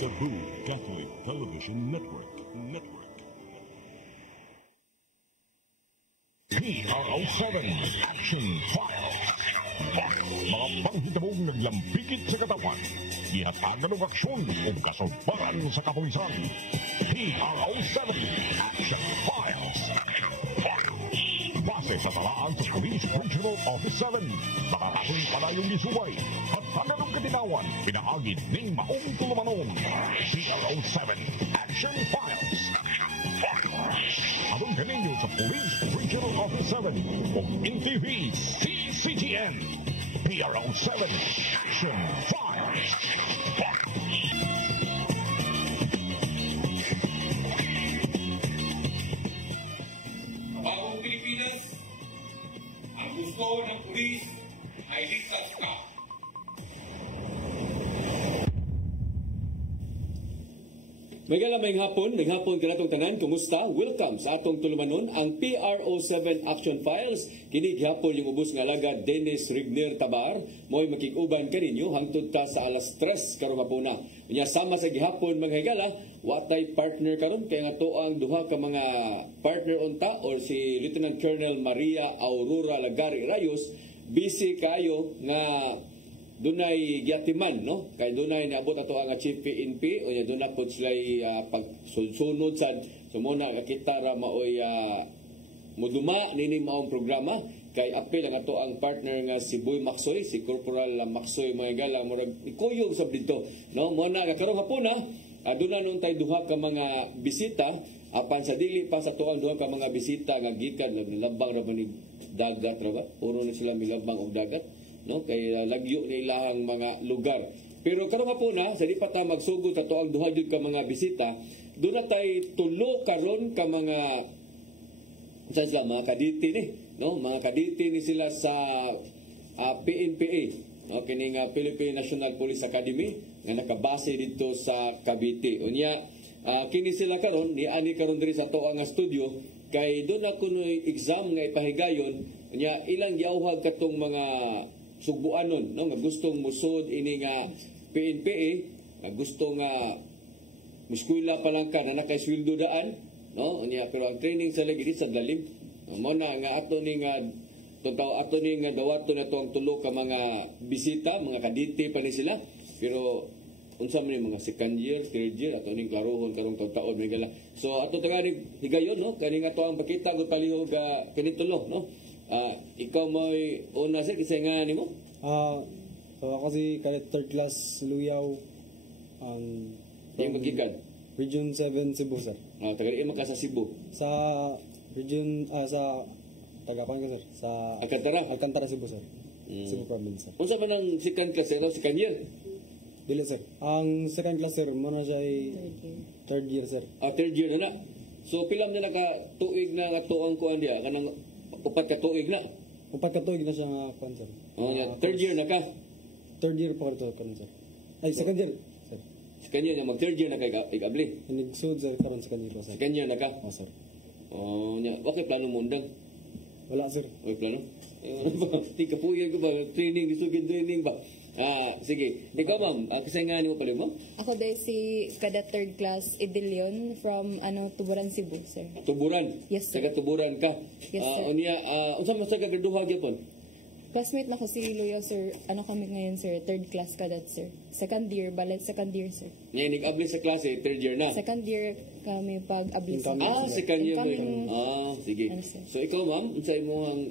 Cebu Catholic Television Network. PRO7 Action File. Mga panghitabong naglambikit sa katawan. Ihatagan ng aksyon o kasulbaran sa kapulisan. PRO7 Action Files. Base sa talaan sa Police Regional Office 7. Makakasing panayong disubay at taganong katinawan. Pinaagid ng maong tulumanon. PRO7 Action Files. Atong kaninyo sa Police Regional Office 7 o NTV CCTN. PRO7 Action Files. Bagong Pilipinas, ang gusto ng pulis ay ligtas ka. May hapon ka natong tanan, kumusta? Welcome sa atong tulumanon, ang PRO7 Action Files. Kini gihapon yung ubos nga alagad Dennis Rigner Tabar. Mo'y makikuban kaninyo hangtod ta sa alas 3 karong hapuna. Unya sama sa gihapon mga higala, watay partner karon kay nga ang duha ka mga partner unta or si Lieutenant Colonel Maria Aurora Lagari Rayos busy kayo nga dunay giatiman, no? Kay dunay naabot ato ang Chief PNP o nya dunay pod sila pagsulsunod sad. So muna kita ra maoy muduma nini maong programa kay apil ang ato ang partner nga si Boy Maksoy, si Corporal Maksoy mga gala murag ikuyog sab dito, no? Muna karong hapon aduna nun tay duha ka mga bisita apan sa dili pa sa tuang duha ka mga bisita nga gikan nilabang ra ni dagat ra ba? Puro na sila milabang og dagat. No, kay lagyo ni ilahang mga lugar. Pero karong hapon sa di pa ta magsugod ato ang duha jud ka mga bisita, do na tay tulo karon ka mga mga kaditi ni, no? Mga kaditi ni sila sa PNPA, no? Kini nga Philippine National Police Academy nga nakabase dito sa Cavite. Unya kini sila karon ni ani karon diri sa ato ang studio kay do na kuno exam nga ipahigayon. Unya ilang giawhag katong mga sugbuanon, no, nga gustong musod ini nga PNPA, nga gusto nga muskwila pa lang ka na nakaisweldo daan, no, unya pero ang training sa lagi sa dalim mo na nga ato ni nga ato ni nga dawato na to ang tulo ka mga bisita, mga kadite pa ni sila, pero unsa man mga second year, third year ato ning klarohon karong taon may gala. So ato tangani higayon, no, kani nga to ang pakita ko palihog kini tulo, no. Ikaw mo'y una sir, kasi nga ni mo? Ako si kadet third class Luyaw. Yung magikan? Region 7 Cebu, sir. Taga-iima ka sa Cebu? Sa region, sa taga-pan ka, sir. Sa Alcantara, Cebu, sir. Cebu province, sir. Unsa man ang second class, sir? Second year? Dili, sir. Ang second class, sir, muna siya ay third year, sir. Third year na na. So, pilam na naka-tuig na nga tuang kuhan diya? Kanang upat ka tuig na? Upat ka tuig na siya nga kuhan, sir. Third year na ka? Third year pa ka karon, sir. Ay, second year, sir. Second year na, mag-third year na ka igabli? Nag-sud, sir, karon second year pa, sir. Second year na ka? Sir. Okay, plano mo undang? Wala, sir. Okay, plano? Di ka po ko ba? Training, isugin training ba? Sige. Ikaw, ma'am, kasi nga mo pala, ma'am? Ako dahil si kada third class Idilion from Tuburan, Cebu, sir. Tuburan? Yes, sir. Taga Tuburan ka? Yes, sir. Unsa mo sa kagaduha gyapon? Classmate na ko si Luyo, sir. Kami ngayon, sir? Third class cadet, sir. Second year, second year, sir. Ngayon, nag-abli sa klase, third year na? Second year kami pag-abli sa second year. Sige. Sir. So, ikaw, ma'am, unsay mo ang...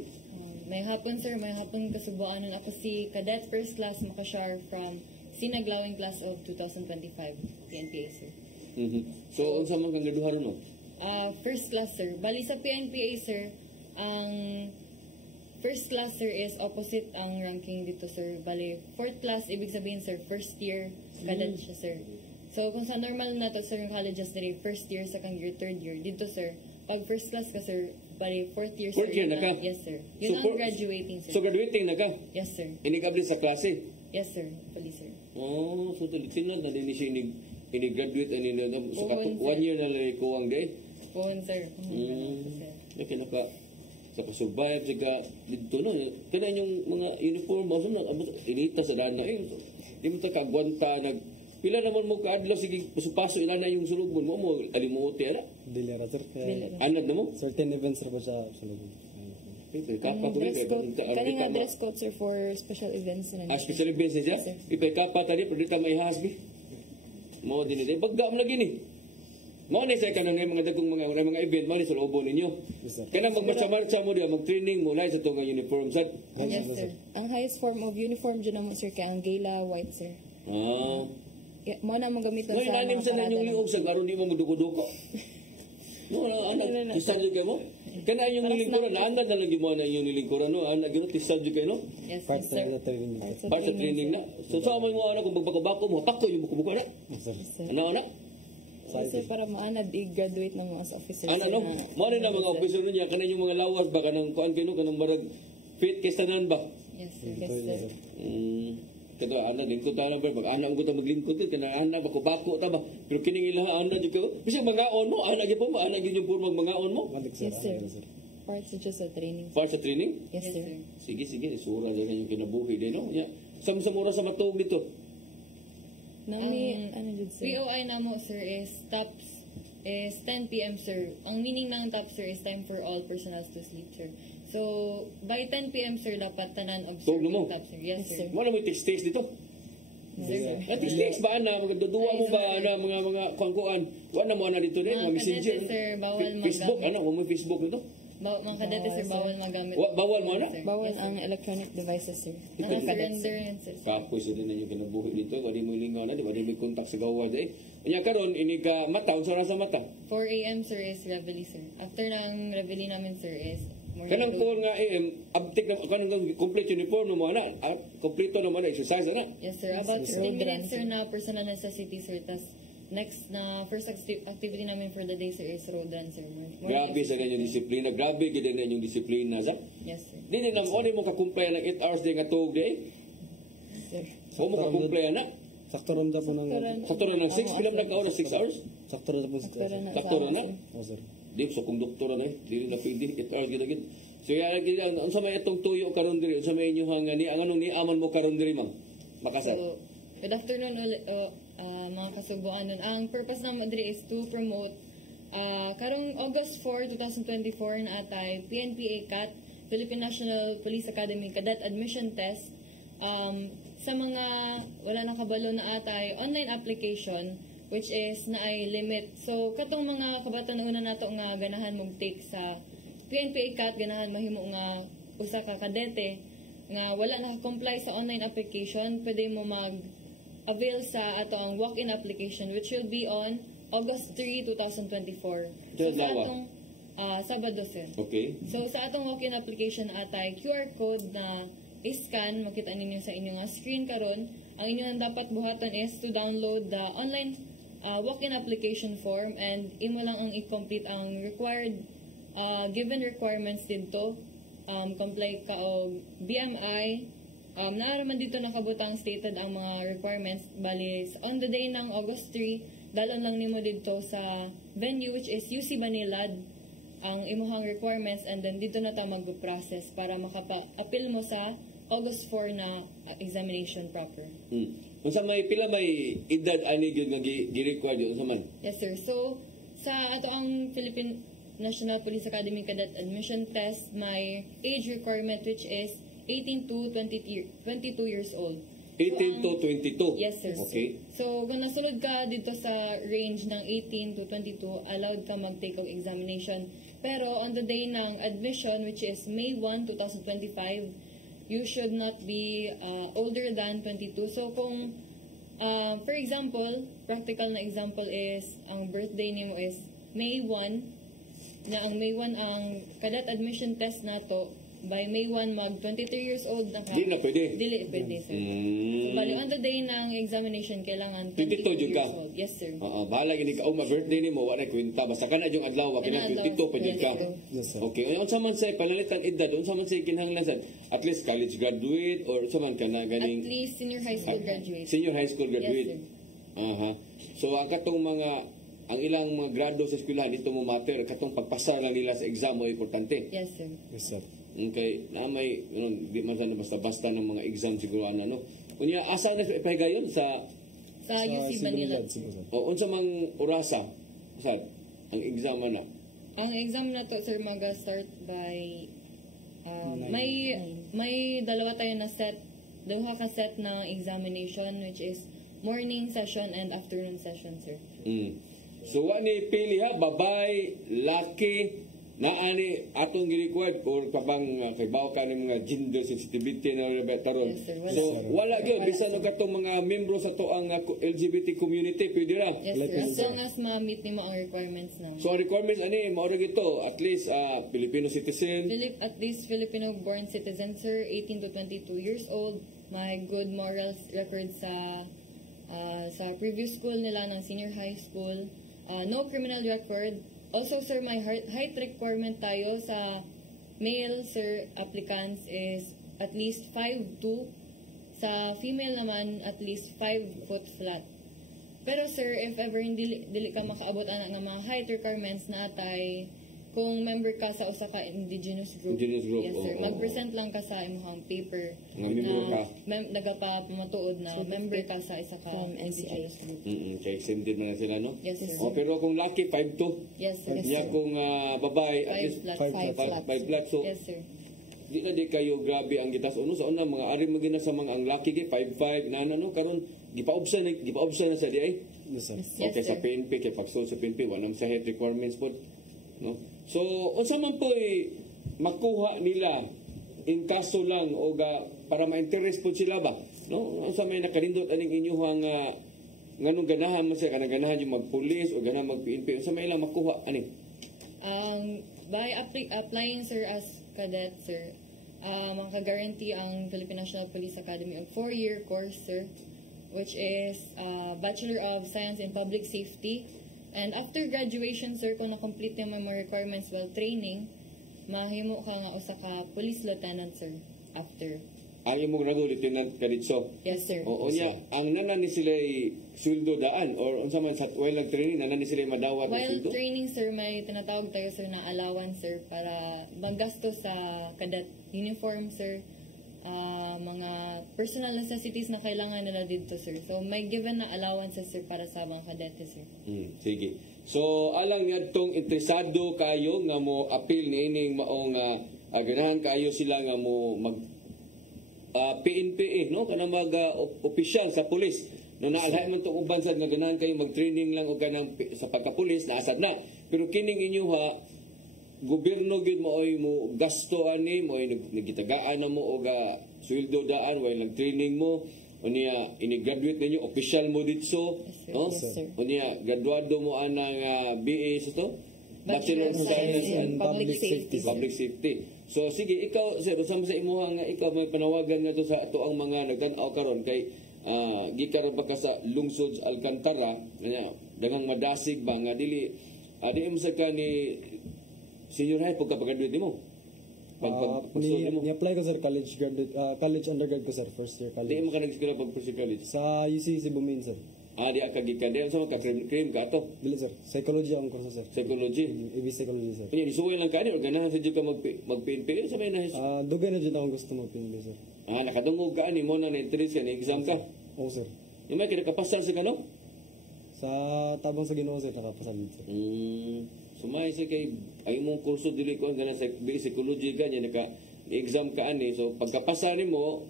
May hapon, sir. May hapon kasubuanon. Ako si Cadet First Class Makashar from Sinaglawing Class of 2025 PNPA, sir. So, unsa man kang gaduha ron, no? First Class, sir. Bali sa PNPA, sir, ang First Class, sir, is opposite ang ranking dito, sir. Bali, fourth class, ibig sabihin, sir, first year cadet siya, sir. So, kung sa normal na to, sir, yung colleges na first year, second year, third year, dito, sir, pag first class ka, sir, bali, fourth year, sir. Fourth year na ka? Yes, sir. Yun So, ang graduating, sir. So, graduating na ka? Yes, sir. Inigabli sa klase? Yes, sir. Pali, sir. So, sinod na din siya ini-graduate and so, Puhon, sir. 1 year na lang ikuwang day? Puhon, sir. Sir. Okay, sa pasubayag sa dito no kana yung mga uniform mo na inita sa dana di mo ta kagwanta Pila naman mo kaadlaw sige paso ila na yung sulubon mo alimuti ana. Dili ra sir. Dili ra. Anad na mo? Certain events ra ba siya sulod. Ipay Ang kapat rin dress code, kani nga kay dress code sir for special events na. special events niya. Sir. Ipay kapat tadi pwede ta may hasbi. Mo din ni bagam lagi ni. Mo ni sa kanon mga dagkong mga event mo ni sa loob ninyo. Yes, sir. Kana magmarcha mo diya mag-training mo lai sa tunga uniform sad. Yes sir. Ang highest form of uniform dyan naman sir kay ang gala white sir. Ah. Mo na mo gamiton Mo sa ilalim sa parada nanyong na- liog sa karon di mo muduko-duko. Mo anak tisadyo kay mo. Kana yung lingkuran ana na lagi mo na yung lingkuran no ana gino tisadyo kay no. Yes Part sir. sa training. Part Part sa training na. So sa mo ana kung magbako mo pakko yung buko na. Sir. Sir. Ano ana? Sir, para maanad i-graduate ng mga officers. Ano no? Mo na mga officer niya kana yung mga lawas ba kanang kuan kay no kanang marag fit kay tanan ba. Yes, sir. Yes sir. Kada ana din ko tala ba ana ang ko ta maglingkod kana ana bako ta ba. Pero kining ilaha ana di ko. Bisag magaon mo ana gyud po ana gyud yung purmag magaon mo. Balik sir. Yes sir. Part sa just sa training. Para sa training. Yes sir. Sige, sura din yung kinabuhi din, no? Yeah. Sa mura sa matug dito. Nami, ano dyan sir? POI na mo, sir, is tops is 10 p.m., sir. Ang meaning ng tops, sir, is time for all personals to sleep, sir. So, by 10 p.m., sir, dapat tanan observe Tulog na mo? yung tops, sir. Yes, sir. Wala mo text dito. Sir. Text ba na magduduwa mo ba na mga kuan-kuan? Wala mo ana dito rin, Mga mga messenger. kadete, sir, bawal Facebook, magamit. ano, mo Facebook nito? Mga kadete, sir, bawal magamit. Bawal mo na? Sir. Bawal Yes, sir. ang electronic devices sir. Naka-surrender yan, sir. Kapoy sa din yung kinabuhi dito, wala mo ilingaw na, di ba? Di may contact sa gawad eh. Kanya karon ini ka mata, unsa ra sa mata? 4 a.m., sir, is reveille, sir. After ng reveille namin, sir, is morning Kanang road. po nga abtik na kanang complete uniform mo na, kompleto naman na exercise na. Yes, sir. About Yes, sir. 15 minutes, sir, na personal necessity, sir. Tas next na first activity namin for the day, sir, is road run, sir. Morning Grabe sa kanyang disiplina, grabe gid na inyong disiplina sa. Yes, sir. Dili na mo mo ka-comply ng 8 hours din nga tuog day. Sir. O mo ka-comply na. Sakto ron po ng Sakto na ng 6 pilam nag-oras 6 hours. sakto ron po sa Pero na Sakto na na. Oh sir. Di so kung doktor na dili na pwede 8 hours gid gid. So yan gid ang sa may itong tuyo karon diri, sa may inyo hanga ni ang ano ni aman mo karon diri ma'am. Makasar. So, good afternoon, mga kasubuan nun. Ang purpose naman diri is to promote karong August 4, 2024 na atay PNPA CAT, Philippine National Police Academy Cadet Admission Test. Sa mga wala nakabalo na atay online application which is na ay limit. So katong mga kabataan una nato nga ganahan mong take sa PNPA CAT, ganahan mahimo nga usa ka kadete nga wala naka-comply sa online application, pwede mo mag-avail sa ato ang walk-in application which will be on August 3, 2024. So sa Dalawa. atong Sabado, sir. Okay. So sa atong walk-in application atay QR code na i-scan, makita ninyo sa inyong screen karon. Ang inyong dapat buhaton is to download the online walk-in application form and imo lang ang i-complete ang required given requirements dito. Comply ka og BMI. Naaraman dito nakabutang stated ang mga requirements. Bali, on the day ng August 3, dalon lang nimo dito sa venue which is UC Banilad ang imuhang requirements and then dito na ta mag-process para makapa-appeal mo sa August 4 na examination proper. Unsa may pila may edad ani gyud nga gi-require unsa man? Yes, sir. So, sa ato ang Philippine National Police Academy Cadet Admission Test, may age requirement which is 18 to 22 years old. 18 to 22. Yes, sir. Okay. So, kung nasulod ka dito sa range ng 18 to 22, allowed ka mag-take of examination. Pero on the day ng admission, which is May 1, 2025, you should not be older than 22. So, kung, for example, practical na example is, ang birthday nimo is May 1, na ang May 1 ang cadet admission test nato, by May 1 mag 23 years old na ka. Di na pwede. Dili pwede, sir. So, bali, on the day ng examination, kailangan 22 jud ka? years old. Yes, sir. Bahala gini ka ma birthday nimo wa na kwenta basta kana yung adlaw wa kina 22 pa jud ka. Yes sir. Okay, unsa man say panalitan edad, unsa man say kinahanglan sad? At least college graduate or unsa man kana At ganing least senior high school graduate. senior high school graduate. Yes, Aha. So ang katong mga ang ilang mga grado sa eskwelahan dito mo matter katong pagpasa lang nila sa exam mo importante. Yes, sir. Yes sir. Okay, na may di man sana basta-basta ng mga exam siguro ano. Unya asa na ipahigayon sa Sa UC Manila. Cebu, sir. O unsa mang orasa sad ang exam na? Ang exam na to, sir, mag-start by may dalawa tayo na set, dalawa ka set ng examination, which is morning session and afternoon session, sir. So wa ni pili ha, babay, laki, na ani atong gi-record or kabang kay bawo ka ng mga gender sensitivity na taron. Yes, sir. So wala gyud bisan og katong mga membro sa to ang LGBT community pwede ra. Yes, sir. As long as ma-meet nimo ang requirements ng So ang requirements ani mao ra gito at least Filipino citizen. at least Filipino-born citizen, sir, 18 to 22 years old, may good moral record sa previous school nila ng senior high school, no criminal record. Also, sir, may height requirement tayo sa male, sir, applicants is at least 5'2". Sa female naman, at least 5 foot flat. Pero, sir, if ever dili ka makaabot ang mga height requirements na atay, kung member ka sa usa ka indigenous group, Indigenous group, yes, sir, oo. mag-present lang ka sa imong paper Nga membro ka. nagapamatuod na member ka sa isa ka From indigenous group. Kay exempted man na sila no. Yes, sir. Pero kung laki 5'2", Yes, sir. niya kung babae at 5 least flat. 5 flat. So Yes, sir. di na di kayo grabe ang gitas uno sa una mga ari magina sa mga ang laki kay 5'5" na no karon gipaubsan na sa di ay. Yes, sir. Yes, Okay, sir. sa PNP kay pagsul sa PNP wala sa height requirements po no. So unsa man po makuha nila in kaso lang o para ma-interest po sila ba no unsa may nakalindot aning inyuhang nganong ganahan mo sa kanang ganahan yung magpulis o ganahan mag-PNP unsa may ilang makuha ani. By applying, sir, as cadet, sir, makaka-guarantee ang Philippine National Police Academy of 4-year course, sir, which is Bachelor of Science in Public Safety. And after graduation, sir, kung na-complete yung mga requirements while training, mahimo ka nga usa ka police lieutenant, sir, after. Ang imong rango lieutenant kaditso. Yes, sir. O nya ang nanan ni sila sweldo daan or unsa man sa while nag-training nanan ni sila madawat ng While sweldo. training, sir, may tinatawag tayo, sir, na allowance, sir, para magasto sa cadet uniform, sir, mga personal necessities na kailangan nila dito, sir. So, may given na allowances, sir, para sa mga kadete, sir. Sige. So alang ngadtong interesado kayo nga mo appeal niining maong ganahan kayo sila nga mo mag PNP no kana mag opisyal sa pulis na naalhay man to uban sad nga ganahan kayo mag-training lang og kanang sa pagka-pulis naasad na pero kining inyo gobyerno gid mo oy mo gasto ani mo oy nagitagaan na mo og sweldo daan while nag-training mo unya ini-graduate ninyo official mo ditso no Yes, sir. unya graduado mo anang BA sa to Bachelor of Science in Public Safety, sir. Public Safety. So sige ikaw sir usam sa imuha nga ikaw may panawagan nga to sa ato ang mga nagtan-aw karon kay gikan ba ka sa lungsod Alcantara nya daghang madasig ba nga dili mo sa ka ni senior high pagka-graduate mo Ni-apply ko, sir, college undergrad ko, sir, first year di college. mo ka nag-eskwela pag pursue college Sa UC Cebu Main, sir. di ka gikan di sa mga cream ka ato Dili, sir. Psychology ang kurso, sir. psychology EB Psychology, sir. Kanya, disuway lang ka ni, or ganahan sa ka mag-PNP. Sa may nahis. Dugay na dyan akong gusto mag-PNB, sir. Nakadungog ka ni, mo na na-interest ka, na-exam ka. Oo, sir. Yung may kinakapasal sa kano? Sa tabang sa Ginoo, sir, nakapasalit, sir. Sumay sa kay, ay mong kurso dili ko, gana sa psychology ka, niya naka-exam ka ani. So, pagkapasal ni mo,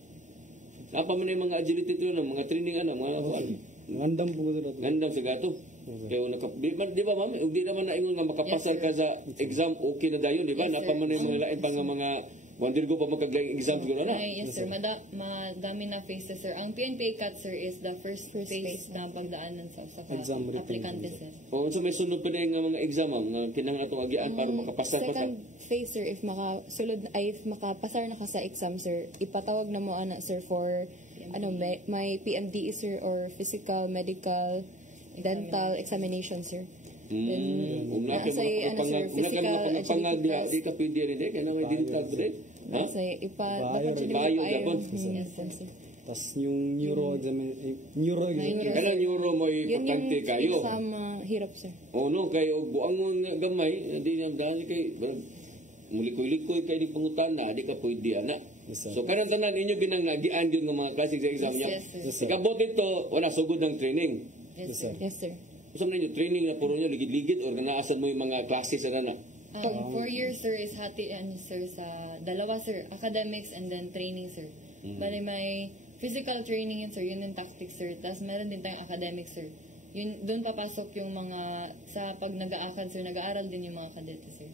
napa man yung mga agility to na, mga training ana, mga Ngandam po ko, sir. gandang sa gato. Kaya di ba ma'am, di naman na ingon nga makapasal ka sa exam, okay na dayon, di ba? Yes, Napa man yung mga lain pa nga mga wonder go pa magkaglayang exam siguro na. Yes, sir. Madami na phases, sir. Ang PNPA CAT, sir, is the first phase na pagdaanan sa Exam written. applicant, sir. O so may sunod pa din nga mga exam ma'am nga kinahanglan atong agian para makapasal pa sa. Second phase, sir, if makapasar na ka sa exam, sir, ipatawag na mo ana, sir, for may PMDE, sir, or physical, medical, dental examination, sir. Una kay Say, mga sir, physical, pangag agility di ka pwede rin kaya na may dental pa din. Ha? Kasi Bayo dapat dapat. Yes, sir. Tapos yung neuro Neuro. Kana neuro mo Yun importante yung kayo. sa hirap, sir. O no kay og buangon nga gamay di na dali kay mulikoy-likoy kay di pangutana di ka pwede ana. Yes, sir. So kanang tanan ninyo binang nagian gyud nga mga klase sa exam niya. Yes, yes, Yes, sir. Ikabot dito wala sugod ng training. Yes, sir. Yes, sir. Usa man ninyo training na puro niyo ligid-ligid or naasan mo yung mga klase sa nana. 4 years, sir, is hati sir, sa dalawa, sir. Academics and then training, sir. Bali, may physical training yun, sir. Yun yung tactics, sir. Tapos meron din tayong academics, sir. Yun, doon papasok yung mga, sa pag nag-aakad, sir, nag-aaral din yung mga kadete, sir.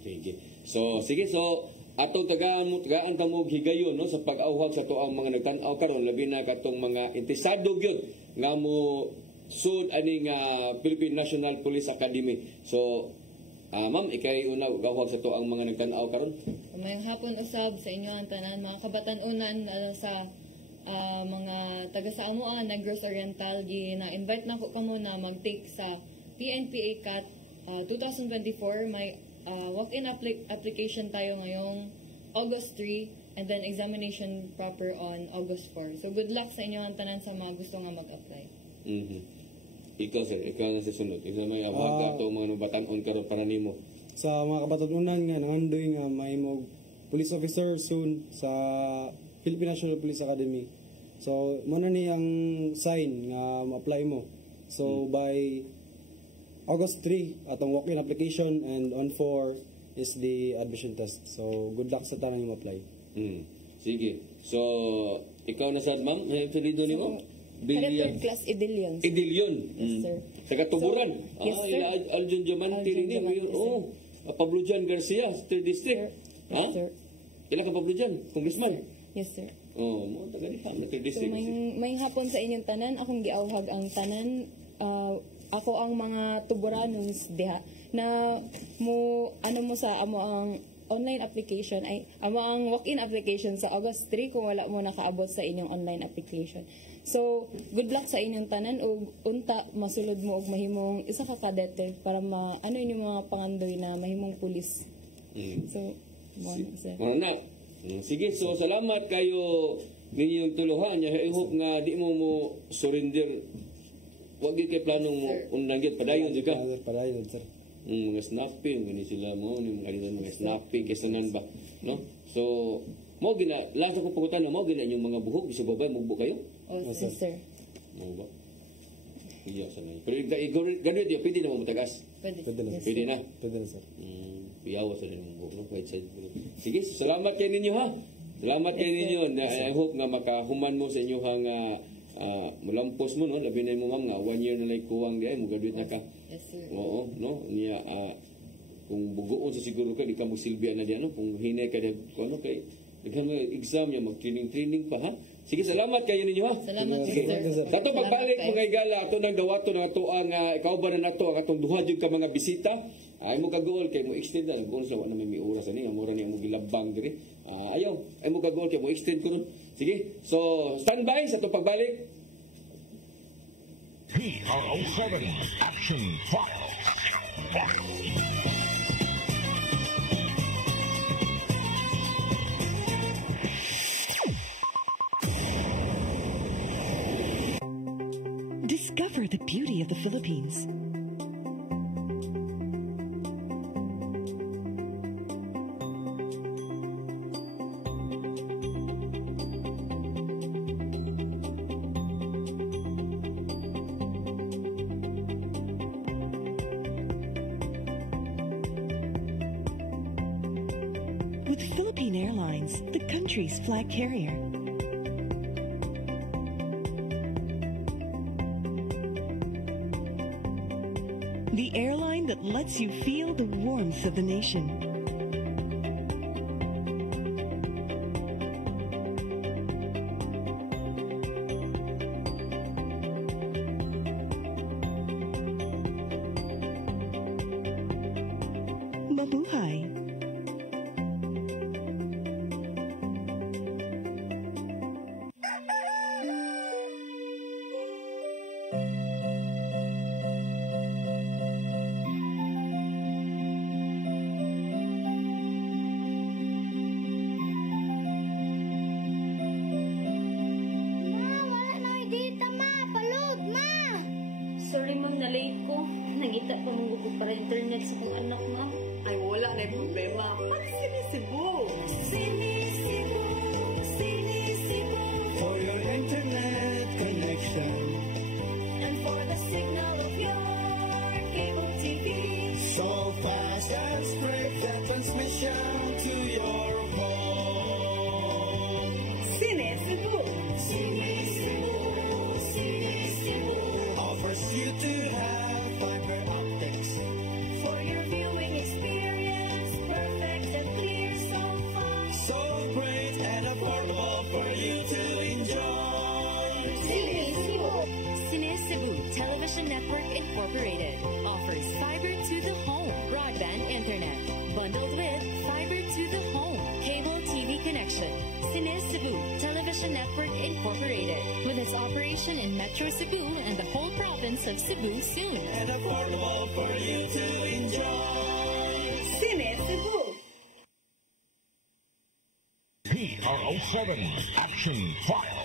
Okay. So sige, so atong tagaan ta mo higayon no sa pag-awhag sa tuang mga nagtan-aw karon labi na katong mga interesado gyud nga mo sud ani nga Philippine National Police Academy. So ma'am, ikay una gawag sa tuang mga nagtan-aw karon. Mayong hapon usab sa inyo ang tanan, mga kabatan-unan sa mga taga sa amuan Negros Oriental, na-invite na ko kamo na mag-take sa PNPA CAT 2024. May walk-in application tayo ngayong August 3 and then examination proper on August 4. So good luck sa inyo ang tanan sa mga gusto nga mag-apply. Ikaw sir, ikaw na sa sunod. Ikaw may awag ka mga batan-on karon para nimo. Sa mga kabatanunan nga nangandoy nga may mo police officer soon sa Philippine National Police Academy. So mo na ni ang sign nga ma-apply mo. So by August 3 atong walk-in application and on 4 is the admission test. So good luck sa tanan yung apply. Sige. So ikaw na sad ma'am, apelyido nimo? Third class Idilion. Idilion. Yes, sir. Sa Katuburan. So, yes, sir. Aljun Diamante Aljun rin. Diamante, Oh, Pablo Jan Garcia, 3rd District. Yes, sir. Ila ka Pablo Jan? Congressman? Yes, sir. Oh, mo taga ni fam na 3rd So, District. may hapon sa inyong tanan, akong giawhag ang tanan. Ako ang mga tuburanons diha na mo sa amo ang online application ay amo ang walk-in application sa August 3 kung wala mo nakaabot sa inyong online application. So, good luck sa inyong tanan ug unta masulod mo og mahimong isa ka kadete para ano inyong mga pangandoy na mahimong pulis. So, sir. Na. Sige, so salamat kayo ninyong tuluhan. I hope nga di mo surrender. Wag gyud kay planong mo unlanggit padayon jud ka. Padayon sir. Mga snapping gani sila mo ni mga snapping kesanan ba, no? So mo gina last ko pagutan mo gina yung mga buhok bisag babay mugbo kayo. Yes, sir. Mo ba? Iya sanay. Pero ganun di pwede na mo matagas. Pwede. Pwede na. Pwede na sir. Piyawa sa ng buhok no kahit side. Sige, salamat kay ninyo ha. Salamat kay ninyo. I hope nga makahuman mo sa inyo hang mulampos mo no labi na mo ma'am nga 1 year na lay kuwang di ay mo graduate na ka. Yes, sir. Oo, no? Niya, kung bugoon sa siguro ka, di ka magsilbihan na diyan, no? Kung hinay ka na, ano kay, naghan mo exam niya, mag-training pa, ha? Sige, salamat kayo ninyo, ha? Salamat, Sige. sir. Dato pagbalik, mga igala, ato nang dawato na ato ang, ikaw ba na nato, ang atong duha ka mga bisita, ay mo kagool, kay mo extend na, nag-goal siya, wala may oras, ani, amura niya mo gilabang, diri. Ayaw, ay mo kagool, kay mo extend ko nun. Sige, so, standby sa itong pagbalik. PRO7 Action File. Discover the beauty of the Philippines. With Philippine Airlines, the country's flag carrier. The airline that lets you feel the warmth of the nation. Mabuhay! Sorry ma'am, na-late ko. Nagita pa mong gusto para internet sa kong anak ma'am. Ay, wala na yung problema. Pag sinisibo. Sinisibo. Television Network Incorporated offers fiber to the home broadband internet bundled with fiber to the home cable TV connection. Cine Cebu Television Network Incorporated, with its operation in Metro Cebu and the whole province of Cebu soon. And affordable for you to enjoy. Cine Cebu. PRO7 Action File.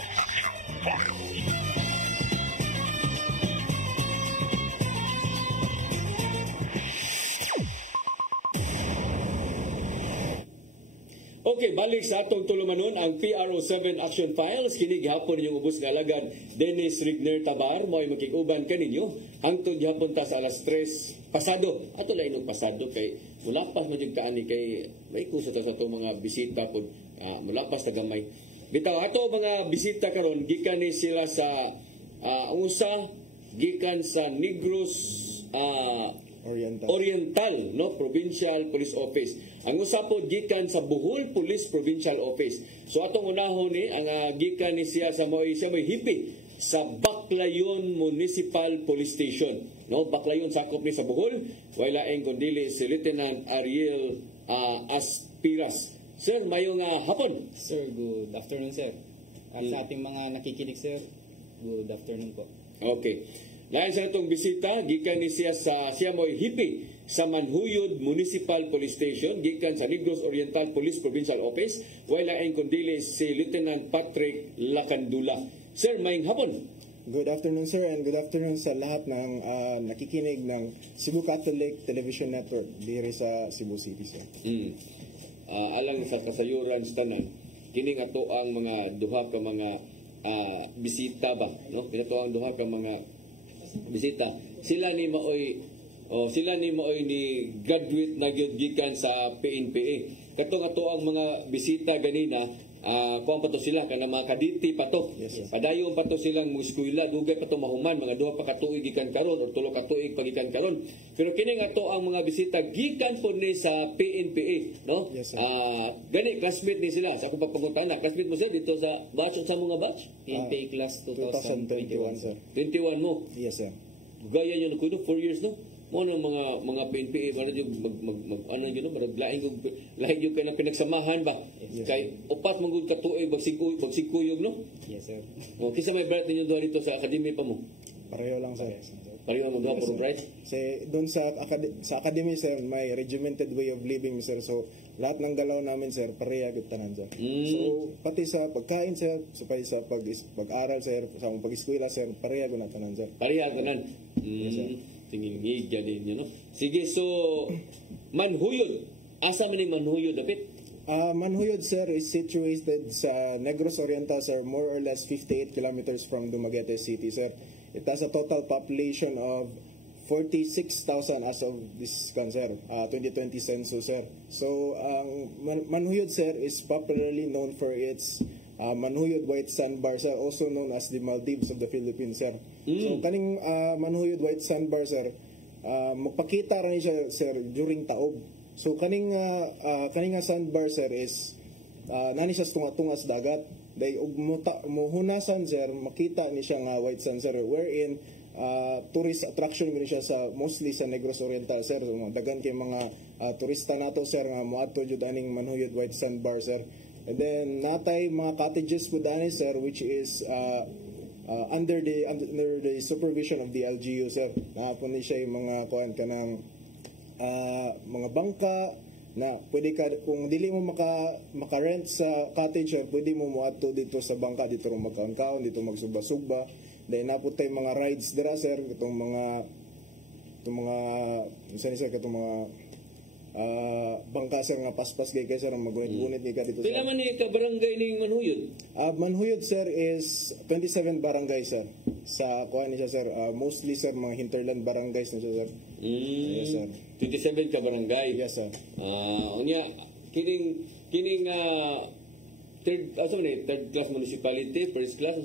Okay, balik sa atong tulumanon ang PRO7 Action Files. Kini gihapon ninyong ubos nga alagad Dennis Rigner Tabar mo ay magkikuban kaninyo hangtod gihapon ta sa alas 3 pasado. Ato lain og pasado kay mulapas man jud kaani kay may kusa ta sa atong mga bisita pod mulapas ta gamay. Bitaw ato mga bisita karon gikan ni sila sa usa gikan sa Negros Oriental, no, Provincial Police Office. Ang usa po gikan sa Bohol Police Provincial Office. So atong unahon ni ang gikan ni siya may hipi sa Baclayon Municipal Police Station. No, Baclayon sakop ni sa Bohol. Wala ang kundili si Lieutenant Ariel Aspiras. Sir, mayong hapon. Sir, good afternoon, sir. At sa ating mga nakikinig, sir, good afternoon po. Okay. Lain sa itong bisita, gikan ni siya sa mo'y hipi sa Manhuyod Municipal Police Station, gikan sa Negros Oriental Police Provincial Office, wala ang kundili si Lieutenant Patrick Lacandula. Sir, maying hapon. Good afternoon, sir, and good afternoon sa lahat ng nakikinig ng Cebu Catholic Television Network diri sa Cebu City, sir. Alang sa kasayuran sa tanan, kini ato ang mga duha ka mga bisita ba, no? Kini ang duha ka mga bisita. Sila ni maoy ni graduate na gyud gikan sa PNPA. Katong ato ang mga bisita ganina, kuan pa to sila kana mga kaditi pa to. Yes. Padayon pa to silang mo eskwela, dugay pa to mahuman, mga duha pa ka tuig gikan karon or tulo ka tuig pagikan karon. Pero kini ato ang mga bisita gikan po ni sa PNPA, no? Yes, sir. Gani classmate ni sila. Sa akong pagpangutana, classmate mo sila dito sa batch sa mga batch? PNPA class 2021, sir. 21 mo. Yes, sir. Gaya yun ko 4 years no. Mo ng mga PNPA para jud ano yun no, lain jud kana pinagsamahan ba. Yes, Kay upat man gud ka tuig bagsikuyog no. Yes, sir. O kisa may bright ninyo duha dito sa academy pa mo. Pareho lang, sir. Pareho mo duha Yes, puro sir. bright. Doon sa academy, sir, may regimented way of living, sir. So, lahat ng galaw namin, sir, pareha gud tanan, sir. So, pati sa pagkain, sir, pati sa pag-aral, sir, sa pag-eskwela, sir, pareha gud na tanan, sir. Pareha tanan. Tingin din yun, no? Sige, so, Manhuyod. Asa man yung Manhuyod, dapit? Manhuyod, sir, is situated sa Negros Oriental, sir, more or less 58 kilometers from Dumaguete City, sir. It has a total population of 46,000 as of this 2020 census, sir. So, Manhuyod, sir, is popularly known for its Manhuyod White Sandbar, sir, also known as the Maldives of the Philippines, sir. So, kaning Manhuyod White Sandbar, sir, magpakita rin siya, sir, during taob. So, kaning sandbar, sir, is nani siya tungas dagat. Dahil muhunasan, sir, makita ni siya nga white sand, sir, wherein tourist attraction gani siya mostly sa Negros Oriental, sir. So, dagan kay mga turista nato, sir, nga moadto jud aning Manhuyod White Sandbar, sir. And then natay mga cottages po dani, sir, which is under the supervision of the LGU, sir. Nahapon ni siya yung mga kuan kanang mga bangka na pwede ka, kung dili mo maka-rent sa cottage, sir, pwede mo muadto dito sa bangka, dito ro magkaon, dito magsugba-sugba. Dahil naputay mga rides dira, sir, itong mga bangka, sir, nga paspas kay sir, magunit-gunit ka dito. Pila man ni ka barangay ning Manhuyod? Manhuyod, sir, is 27 barangay, sir. Sa kuha niya, sir, mostly, sir, mga hinterland barangays na siya, sir. Yes, sir. 27 ka barangay? Yes, sir. Unya, kining third class municipality, first class,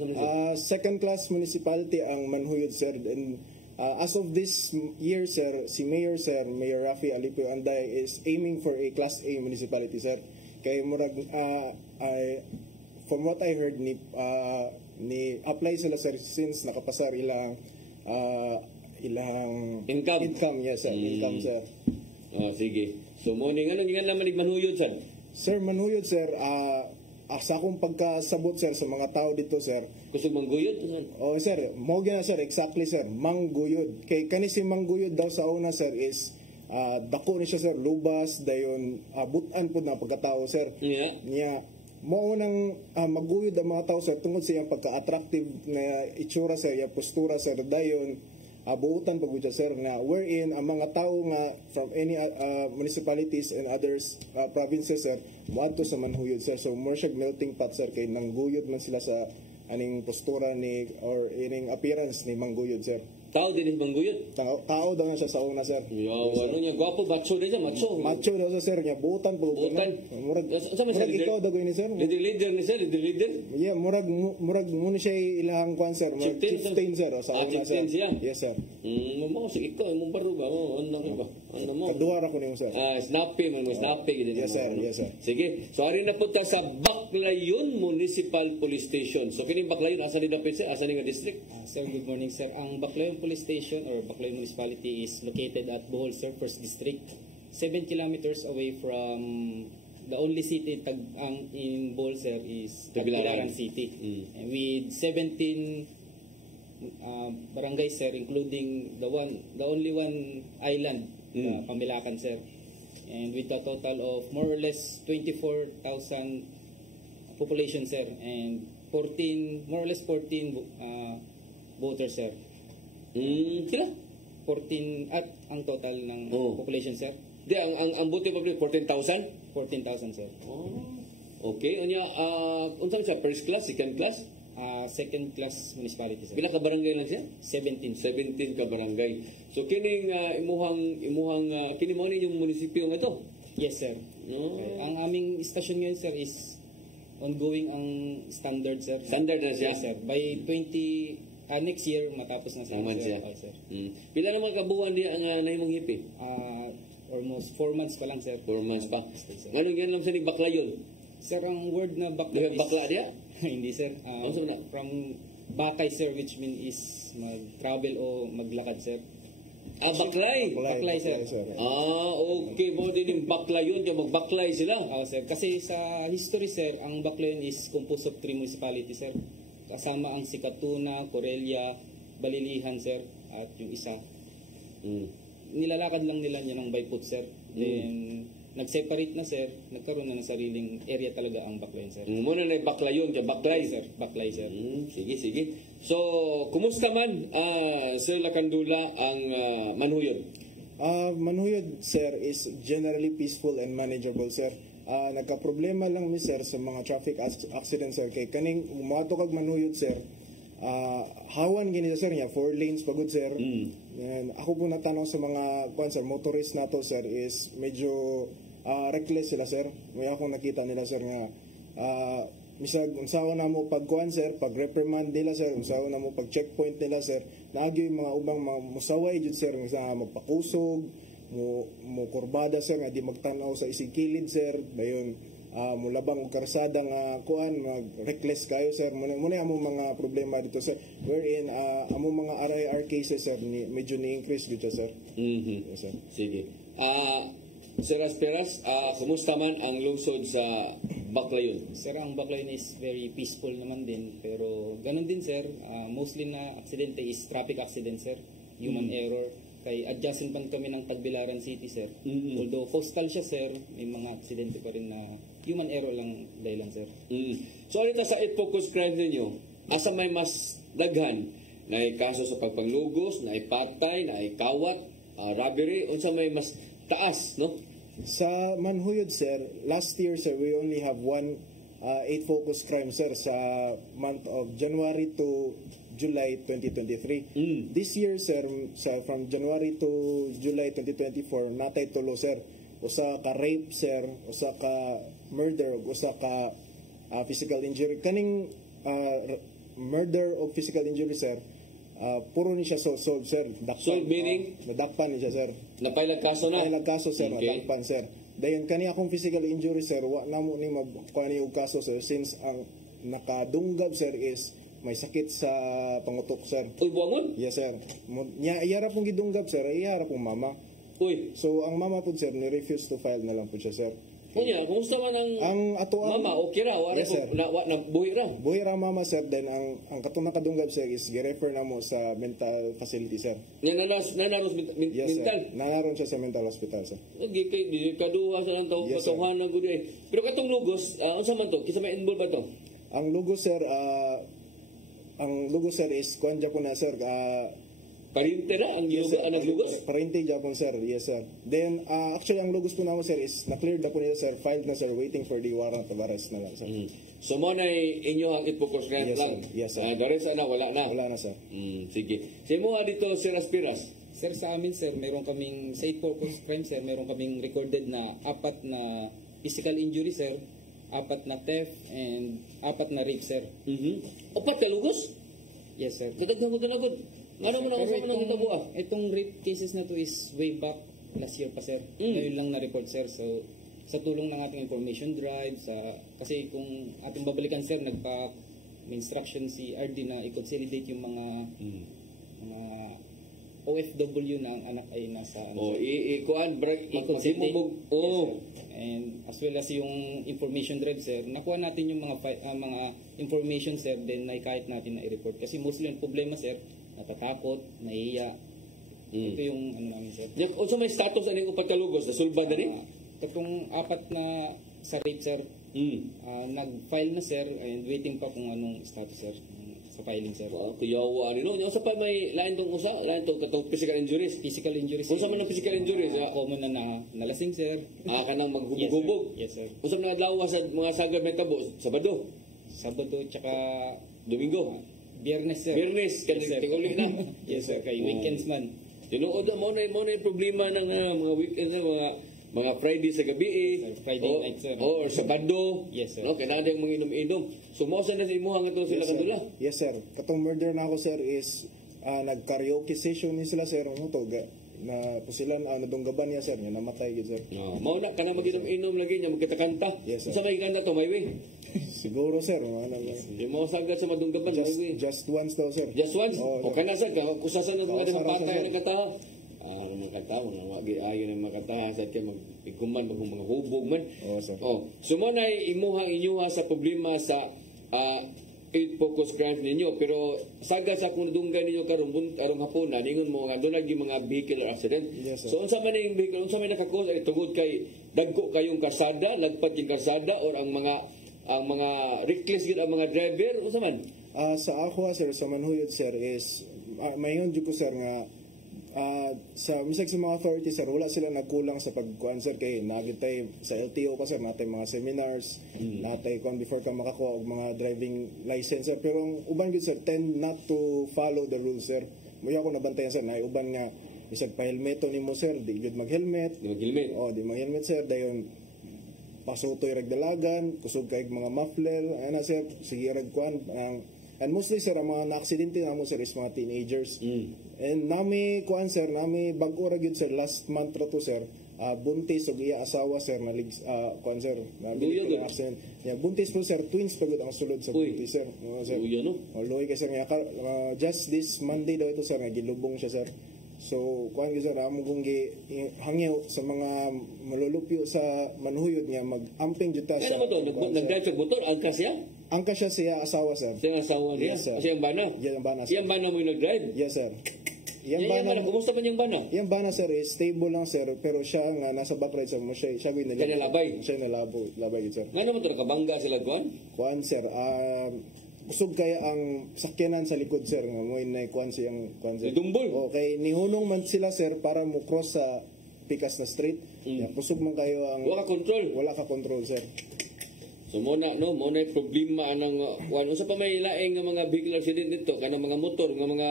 second class municipality ang Manhuyod, sir. And as of this year, sir, si Mayor Rafi Alipio Anday is aiming for a Class A municipality, sir. Kay murag from what I heard ni apply sila, sir, since nakapasar ilang ilang Income. yes sir, income sir. Sige. So morning anong gingan naman manhuyod sad? Sir, manhuyod sir, sa akong pagkasabot sir sa mga tao dito sir. Kusog mangguyod? Oh sir, mo gina sir, exactly sir, mangguyod. Kay kani si mangguyod daw sa una sir is dako ni siya sir, lubas dayon butan pud na pagkatao sir. Yeah. Niya mo nang maguyod ang mga tao sir tungod sa iyang pagka-attractive nga itsura sir, iyang postura sir dayon buutan pag sir na wherein ang mga tao nga from any municipalities and others provinces sir moadto sa manhuyod sir. So more siya melting pot sir kay nangguyod man sila sa aning postura ni or ining appearance ni mangguyod sir. Tao din mangguyod? Tao daw siya sa una sir. Ano niya, gwapo, macho din siya, macho. Macho daw siya sir, niya buutan po. Buutan? Murag ikaw daw ni sir. Leader ni sir, leader? Yeah, murag muna siya ilang kwan sir. Chieftain sir. Sa una sir. Siya? Yes sir. Mo, sige ikaw, mong baruga. Ano ba? Ano mo? Kaduwara ko niyo sir. Snappy mo, snappy. Yes sir, yes sir. Sige, so ari na po ta sa Baclayon Municipal Police Station. So kining Baclayon, asa ni dapit sir? Asa ni nga district? Sir, good morning sir. Ang Baclayon Police Station or Baclayon Municipality is located at Bohol Sir, 1st District, 7 kilometers away from the only city in Bohol Sir is Tagbilaran City. And with 17 barangays sir, including the only one island, Pamilakan sir. And with a total of more or less 24,000 population sir, and more or less 14 voters sir. Kila? 14 at ang total ng population sir. Di ang voting public 14,000? 14,000 sir. Okay, unya unsa sa first class, second class? Second class municipality sir. Pila ka barangay lang siya? 17 ka barangay. So kining imuhang kini mo ninyong munisipyo nga to? Yes sir. Okay. Ang aming station ngayon sir is ongoing ang standard sir. Standard na siya? Yes sir. By next year matapos na siya. Sir. Pila naman kabuuan diya ang nahimong hipi? Almost 4 months pa lang sir. 4 months pa. Anong yan lang sa ni Baclayon? Sir, ang word na bakla is... Bakla diya? Hindi sir. From bakay sir, which mean is mag-travel o maglakad sir. Baklay? Baklay sir. Okay. Mo din yung Baclayon, yung magbaklay sila. Sir. Kasi sa history sir, ang Baclayon is composed of 3 municipalities sir. Kasama ang Sikatuna, Corelia, Balilihan sir, at yung isa. Nilalakad lang nila niya ng by foot sir. Then nag-separate na sir, nagkaroon na ng sariling area talaga ang Baclayon sir. Muna na yung Baclayon, yung Baklay sir. Baklay sir. Sige. So, kumusta man Sir Lacandula ang manhuyod? Manhuyod sir is generally peaceful and manageable sir. Nagka-problema lang mi sir sa mga traffic accidents sir kay kaning umato kag manhuyod sir. Hawan gini sir niya 4 lanes pagod sir. And ako po natanaw sa mga motorist nato sir is medyo reckless sila sir. May akong nakita nila sir nga misag unsaon na mo pagkuan sir, pag reprimand nila sir, unsaon na mo pag checkpoint nila sir. Naagyo yung mga ubang musaway jud sir nga magpakusog, mo kurbada sir nga di magtanaw sa isig kilid sir. Dayon mulabang og karsada nga kuan mag reckless kayo sir. Muna among mga problema dito sir, wherein among mga RIR cases sir medyo ni-increase dito sir. Yes, sir. Sige. Sir Asperas, kumusta man ang lungsod sa Baclayon? Sir, ang Baclayon is very peaceful naman din, pero ganun din sir, mostly na aksidente is traffic accident sir, human error. Kay adjacent man kami ng Tagbilaran City sir. Although coastal siya sir, may mga aksidente pa rin na human error lang dahil sir. So alita sa 8 focus crime ninyo, asa may mas daghan na kaso sa pagpanglugos, na patay, na kawat, robbery, unsa may mas taas, no? Sa manhuyod sir, last year sir we only have 8 focus crime sir sa month of January to July 2023. This year sir, from January to July 2024 natay tulo sir. Usa ka rape sir, usa ka murder, usa ka physical injury. Kaning murder o physical injury sir, puro ni siya solve sir. Solve meaning? Nadakpan ni siya sir. Napailag kaso na? Napailag kaso sir, nadakpan sir. Dayon kani akong physical injury sir, wa na mo ni magkuha ni og kaso sir since ang nakadunggab sir is may sakit sa pangutok sir. Uy, buwangon? Yes sir. Iyara pong gidunggab sir, iyara pong mama. Uy. So ang mama po sir ni-refuse to file na lang po siya sir. Kunya, kumusta man ang mama? Okay ra? Wala Yes, sir. na buhi ra? Buhi ra mama sir, then ang katong nakadunggab sir is gi-refer na mo sa mental facility sir. Nanaros Yes mental? sir. Nangaron siya sa mental hospital sir. Lagi kay di kaduha sa lang tao Yes, sir. patuhanan gud eh. Pero katong lugos, unsa man to? Kisa may involve ba to? Ang logo sir, is kuan Japon na sir. Parinte na ang Yes, giluga sir. ang naglugos? Parente Japon sir, yes sir. Then actually ang logos po naman sir is na-clear na po nila sir, filed na sir, waiting for the warrant of arrest na lang sir. So mo na inyo ang i-focus Yes, lang. sir. Yes, sir. Doris na wala na. Wala na sir. Sige. Sa mo dito Sir Aspiras. Sir, sa amin sir, meron kaming sa 8 purpose crime sir, meron kaming recorded na 4 na physical injury sir, 4 na theft, and 4 na rape sir. Upat ka lugos? Yes sir. Kadaghan mo ganagod. Ano mo na usap ng itabuha? Itong rape cases na to is way back last year pa sir. Ngayon lang na-report sir. So sa tulong ng ating information drive, kasi kung ating babalikan sir, may instruction si RD na i-consolidate yung mga OFW na ang anak ay nasa i-kuan i-consolidate. And as well as yung information drive sir, nakuha natin yung mga information sir, then kahit natin na i-report. Kasi mostly ang problema sir, natatakot, nahiya. Ito yung ano namin sir. Also may status aning upat ka lugos, nasulba na rin? Itong 4 na sa rape sir, nag-file na sir, and waiting pa kung anong status sir sa filing sir. Kuyawa ano no? Sa pa may lain tong katong physical injuries. Physical injuries. Unsa man ang physical injuries? Common na nalasing sir. Kanang maghubog-hubog. Yes sir. Unsa man adlaw sa mga sagad may tabo? Sabado tsaka Domingo. Biyernes sir. Biyernes tinguli na. Yes sir, kay weekends man. Tinuod mo na yung problema ng mga weekends mga Friday sa gabi Friday night sir. Or Sabado. Yes sir. No, kailangan yung mga inom-inom. So mo sa imuhang ito sila kadula. Yes sir. Katong murder na ako sir is nag-karaoke session ni sila sir to na pusilan nadunggaban niya sir, niya namatay gid sir. Mao na kana maginom-inom lagi niya magkita-kanta. Yes, sir. Sa may kanta to may way. Siguro sir, Di mo sagad sa madunggaban may way. Just once daw sir. Just once? Oh, O kana sa kusasan ng mga patay ng kataho. Mga kataho, mga wagi ayo ng mga kataho sa kay magiguman mga hubog man. Sir. So mo na inyuha sa problema sa 8 focus crimes ninyo, pero saga sa kung dunggan ninyo karong hapon na ningon mo nga doon lagi mga vehicular accident. Yes, sir. So unsa man yung vehicle, unsa man nakakos ay tungod kay dagko kayong karsada, lagpat yung karsada or ang mga reckless gid ang mga driver unsa man? Sa ako sir, sa manhuyod sir is mayon jud ko sir nga sa misag sa mga authorities sir, wala sila nagkulang sa pagkuan sir kay nagitay sa LTO pa sir, natay mga seminars, natay kuan before ka makakuha og mga driving license sir. Pero ang uban gid sir tend not to follow the rules sir. Mo ako nabantayan sir na uban nga isag pa helmeto nimo sir, di gid mag-helmet. Di mag-helmet sir, dayon pasutoy rag dalagan, kusog kay mga muffler, ana sir, sige rag kuan and mostly sir ang mga na-aksidente namo sir is mga teenagers. And nami kuan sir, nami bag-o ra gyud sir last month ra to sir. Buntis og iya asawa sir kuan sir. Accident. Buntis po sir, twins pagod ang sulod sa buntis sir. Sir. Loy ka sir just this Monday daw ito sir, nagilubong siya sir. So kuan gyud sir, amo kong hangyo sa mga malulupyo sa manhuyod niya mag-amping jud ta sa. Ano mo to? Nag-drive sa motor angka siya? Angka siya asawa sir. Siya asawa niya? Yes, sir. Siyang bana? Yang bana. Siyang bana mo yung nag-drive? Yes sir. Yang bana, kumusta man yung bana? Yung bana sir is stable lang sir, pero siya nga nasa backride sir mo siya gawin na siya nalabay? Siya labay sir. Nga naman ito, nakabangga sila kuan? Kuan sir, kusog kaya ang sakyanan sa likod sir, nga mo na kuan siyang kuan sir. Dumbol? Okay, nihunong man sila sir para mo cross sa pikas na street. Kusog man kayo ang wala ka control sir. So muna yung problema ng unsa pa may laing nga mga vehicular accident dito kanang mga motor nga mga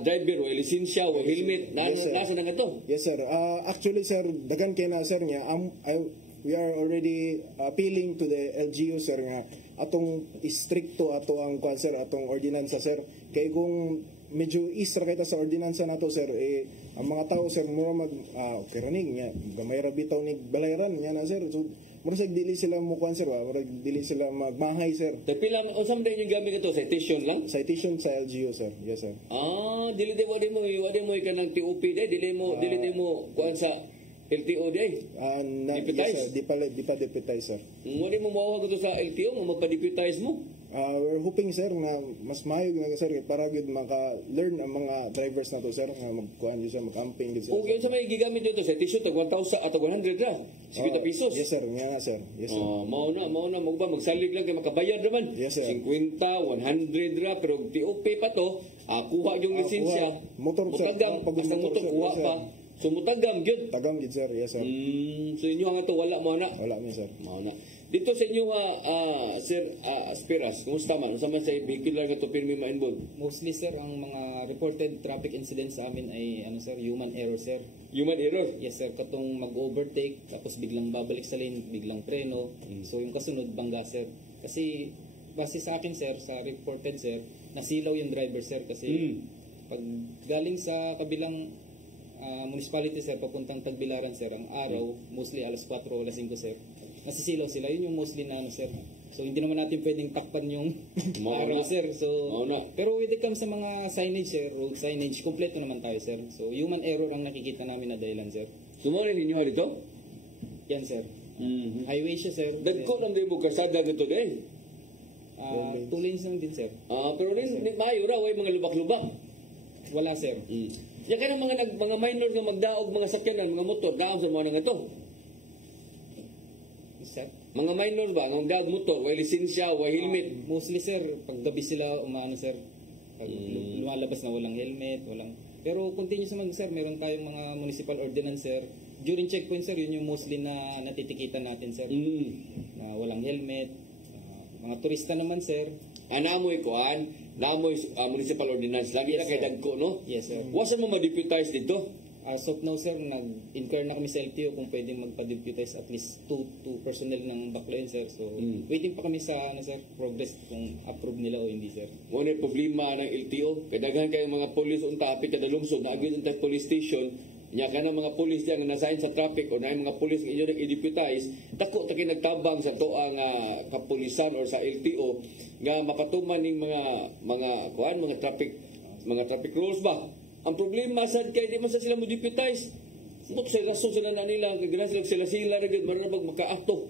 driver o lisensya o helmet nasa na to. Yes sir. Actually sir, dagan kay na sir niya we are already appealing to the LGU sir nga atong istrikto ato ang kuan sir, atong ordinansa sir. Kay kung medyo isra kita sa ordinansa nato sir, ang mga tao sir mo okay ranig nya gamay ra bitaw ni balayran nya na sir. So murag dili sila mo kuan sir, murag dili sila magmahay sir. Pila unsa man yung gamit ito, citation lang? Citation sa LGU sir. Yes sir. Dili wadi mo kanang TOP dili mo kuan sa LTO Yes, deputize? sir. Di pa deputize sir. Wadi mo mawag ito sa LTO nga magpa-deputize mo? We're hoping sir na mas maayog nga sir para gud maka-learn ang mga drivers na to sir nga magkuan gyud sir, mag-camping gyud sir. Okay, unsa may gigamit dito sa tissue tag 1,000 at 100 ra? 50 pesos. Yes sir, nga sir. Yes sir. Mao na magba magsalig lang kay makabayad naman. Yes, sir. 50, 100 ra pero TOP pa to, kuha yung lisensya. Motor sir. Mutagam, basta motor kuha pa. So mutagam gyud. Tagam gyud sir. Yes sir. So inyo nga to wala mo na. Wala mi sir. Mao na. Dito sa inyo Sir Aspiras, kumusta man? Unsa man sa vehicular nga to pirmi ma-involve? Mostly sir, ang mga reported traffic incidents sa amin ay sir, human error sir. Human error? Yes sir, katong mag-overtake tapos biglang babalik sa lane, biglang preno. So yung kasunod bangga sir. Kasi base sa akin sir, sa reported sir, nasilaw yung driver sir kasi pag galing sa kabilang municipality sir papuntang Tagbilaran sir, ang araw mostly alas 4 o alas 5 sir. Nasisilaw sila, yun yung mostly na sir. So hindi naman natin pwedeng takpan yung araw sir. So pero when it comes sa mga signage sir, road signage, kompleto naman tayo sir. So human error ang nakikita namin na dahilan sir. Sumuli ninyo dito? Yan sir. Highway siya sir. Dagko lang din mo kasada dito din. 2 lanes lang din sir. Pero rin maayo ra way mga lubak-lubak. Wala sir. Yan kanang mga minor nga magdaog mga sakyanan, mga motor, daam sa mga nga to. Mga minor ba, ng dag motor, way lisensya, way helmet. Mostly sir, pag gabi sila sir, pag lumalabas na walang helmet, walang. Pero continuous naman sir, meron tayong mga municipal ordinance sir. During checkpoint sir, yun yung mostly na natitikitan natin sir. Na walang helmet. Mga turista naman sir. Namoy municipal ordinance, lagi na kay dagko, no? Yes sir. Wasan mo ma-deputize dito? As of now sir, nag-inquire na kami sa LTO kung pwedeng magpa-deputize at least 2 personnel ng backline sir. So waiting pa kami sa sir, progress kung approve nila o hindi sir. Mo na problema ng LTO, kadaghan kay mga police unta apit kada lungsod na agad unta police station. Nya kana mga police yang nasign sa traffic o na mga police nga inyo nag-deputize, dako ta kay nagtabang sa toang kapulisan or sa LTO nga mapatuman ning mga traffic rules ba. Ang problema sad kay di man sa sila mo deputize. But sa rason sila na nila kay sila ra gid marabag makaakto.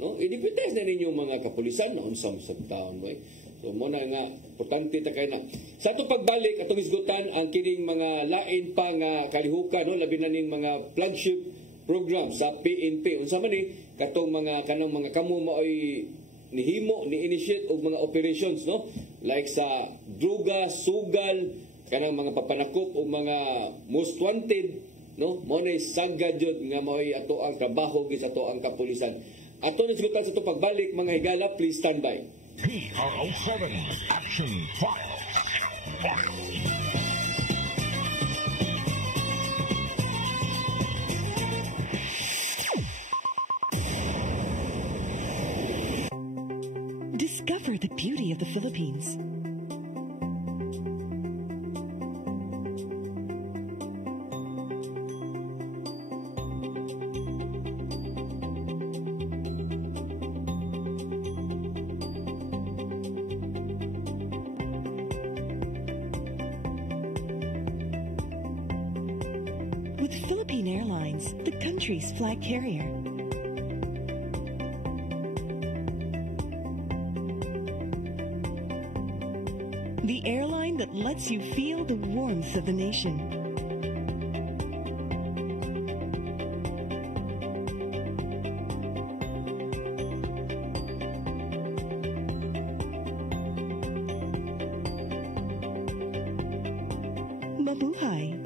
No? I-deputize na ninyo mga kapulisan na unsam sa taon boy. So mo na nga importante ta kay na. Sa ato pagbalik atong isgutan ang kining mga lain pa nga kalihukan no labi na ning mga flagship program sa PNP. Unsa man ni katong kanang mga kamo maoy nihimo ni initiate og mga operations no like sa druga, sugal, kanang mga papanakop o mga most wanted no mo na sagad jud nga maoy ato ang trabaho gid sa ato ang kapulisan. Ato ni sigutan sa ato pagbalik mga higala, please stand by. PRO7 Action File. Discover the beauty of the Philippines. With Philippine Airlines, the country's flag carrier. The airline that lets you feel the warmth of the nation. Mabuhay.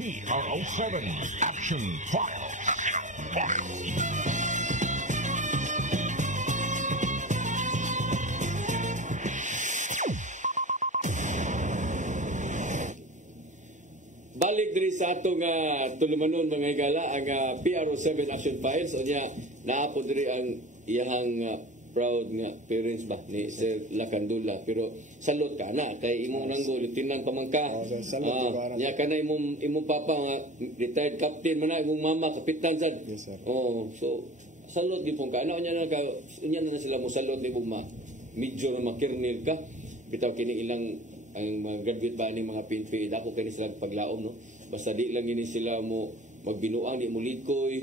PRO7 Action Files. Balik diri sa atong tulumanon mga higala ang PRO7 Action Files o niya naapod diri ang iyang proud nga parents ba ni Sir Lacandula, pero salot ka na kay imong nanggo lieutenant pamangka. Nya kana imong papa nga retired captain man na, imong mama kapitan sad. Yes, sir. So salot di pong kana unya na sila mo salot ni ma medyo na makirnil ka bitaw kini ilang ang mga graduate ba ni mga PNP dako kani sila paglaom no, basta di lang ini sila mo magbinuang di mo likoy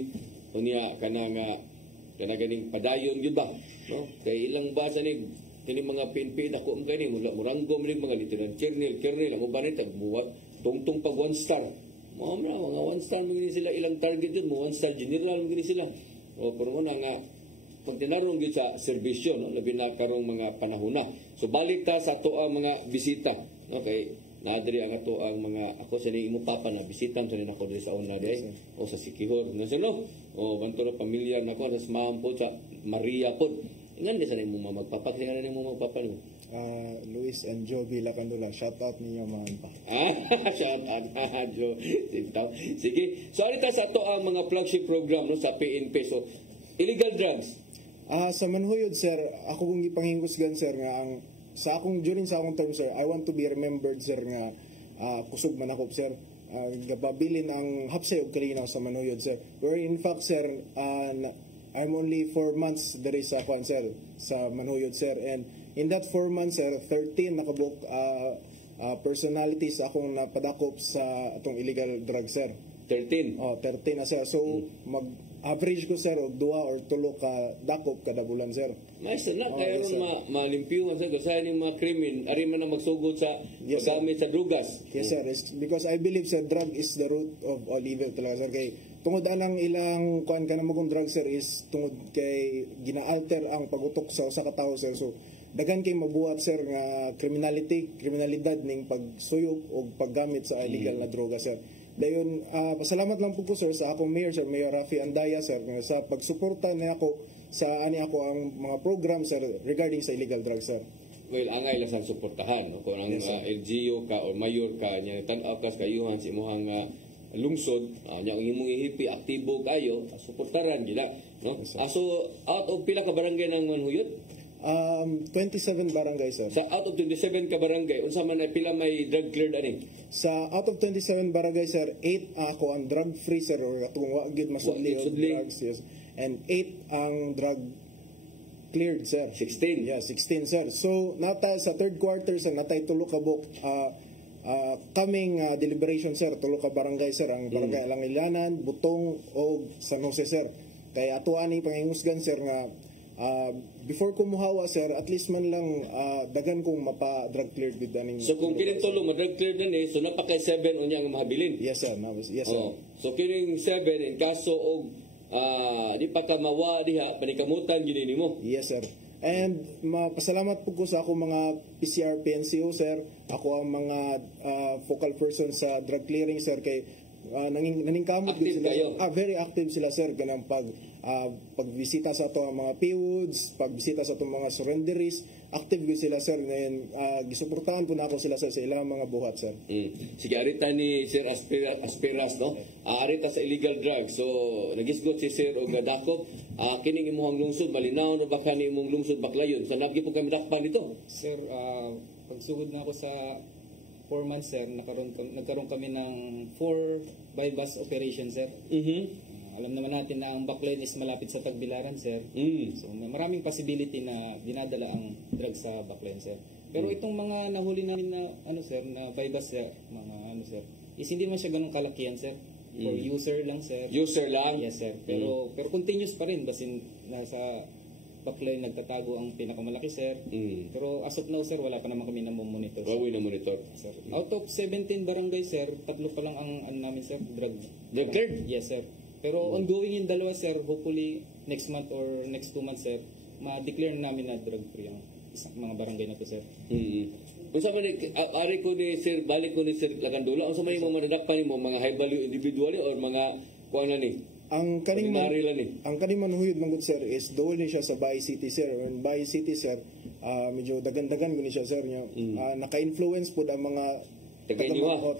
unya kana nga kana ganing padayon gyud ba no, kay ilang basa ni kini mga PNP dako ang kani muranggom ni mga lieutenant colonel ang uban nito buwat tungtong pag 1 star mo mga 1 star mo sila ilang target yun mo 1 star general mo sila pero mo na nga pag tinarong yun sa serbisyo, no, labi na karong mga panahon na. So balik ta sa ato ang mga bisita. Okay, naadiri ang ato ang mga, ako sa ni imo papa na bisitan sa rin ako diri sa una day, o sa Sikihor. Nga sino? O bantoro pamilya na ko, nas maam po sa Maria po. Ingan di sa rin mo magpapa, kasi nga rin mo magpapa nimo. Luis and Jovi Lacandula, shout out ninyo mga pa. Shout out, Joe. Sige. So alita sa ato ang mga flagship program no, sa PNP. So, illegal drugs. Sa Manhuyod, sir, ako kung ipanghingusgan, sir, nga ang during sa akong term, sir, I want to be remembered, sir, nga kusog man ako, sir. Gababilin ang hapsay og kalinaw sa Manhuyod, sir. Where in fact, sir, I'm only 4 months there sa kwan, sir, sa Manhuyod, sir. And in that 4 months, sir, 13 nakabuk personalities akong napadakop sa atong illegal drug, sir. 13? 13 na, sir. So, average ko, sir, 2 or 3 ka dakop kada bulan, sir. Nice na kaya ron malimpyo man sa gasahan yung mga krimen ari man na magsugod sa paggamit sa drugas. Yes, sir. Because I believe, sir, drug is the root of all evil talaga, sir. Kay tungod anang ilang kuan ka na magong drug, sir, is tungod kay gina-alter ang pagutok sa usa ka tawo, sir. So daghan kay mabuhat, sir, nga kriminalidad ning pagsuyop o paggamit sa illegal na droga, sir. Dayon, pasalamat lang po ko, sir, sa akong mayor, sir, Mayor Rafi Andaya, sir, sa pagsuporta na ako sa ang mga program, sir, regarding sa illegal drugs, sir. Well, angay lang sa suportahan, no? Kung ang LGU ka o mayor ka, niya tan-aw ka kayuhan sa imuhang lungsod, niya ang imong ihipi aktibo kayo, suportaran gila, no? Yes, so out of pila ka barangay ng Manhuyod? 27 barangay, sir. Sa out of 27 ka barangay, unsa man ay pila may drug cleared ani? Sa out of 27 barangay, sir, 8 ako ang drug free, sir, or atong wa gid masudli og drugs, yes. And 8 ang drug cleared, sir. 16? Yeah, 16, sir. So nata sa third quarter, sir, natay tulo ka buk coming deliberation, sir, tulo ka barangay, sir, ang barangay Alangilanan, Butong o San Jose, sir. Kay ato ani pangingusgan, sir, nga before ko muhawa, sir, at least man lang dagan kong mapa-drug cleared with daning. So kung kining tulo ma-drug cleared na so napakay 7 unya ang mahabilin. Yes, sir. Yes, sir. So kining 7 in kaso og di pa ka mawa diha panikamutan gini nimo. Yes, sir. And mapasalamat po ko sa ako mga PCR PNCO, sir. Ako ang mga focal person sa drug clearing, sir, kay naningkamot din sila. Very active sila, sir, ganang pagbisita sa ato mga PWOODs, pagbisita sa atong mga surrenderies, active din sila, sir. Ngayon, gisuportahan po na ako sila, sir, sa ilang mga buhat, sir. Sige, arita ni Sir Asperas, no? Arita sa illegal drugs. So, nagisgot si Sir Ogadakop, kining imuhang lungsod, malinaw na baka ni imong lungsod baklayon. Sa nagi po kami dakpan dito? Sir, pagsugod na ako sa 4 months, sir, nagkaroon kami ng 4 bypass operation, sir. Alam naman natin na ang backline is malapit sa Tagbilaran, sir. So may maraming possibility na dinadala ang drugs sa backline, sir. Pero itong mga nahuli namin na sir, na bypass, sir, mga sir, is hindi man siya ganun kalakihan, sir. For user lang, sir. User lang? Yes, sir. Pero continuous pa rin basin nasa backline nagtatago ang pinakamalaki, sir. Pero as of now, sir, wala pa naman kami na monitor. Wala na monitor. Sir. Out of 17 barangay, sir, 3 pa lang ang namin, sir, drug cleared? Yes, sir. Pero ongoing yung 2, sir, hopefully next month or next 2 months, sir, ma-declare namin na drug free ang mga barangay na to, sir. Unsa man ari ko ni Sir balik ko ni Sir Lacandula, unsa man yung mga madadakpan mo mga high value individually or mga kuan na ni? Ang kaning ordinary lang ni. Ang kaning manhuyod man gud sir is dool ni siya sa Bay City sir. When Bay City sir, medyo dagan-dagan guni siya sir nya. Naka-influence pud ang mga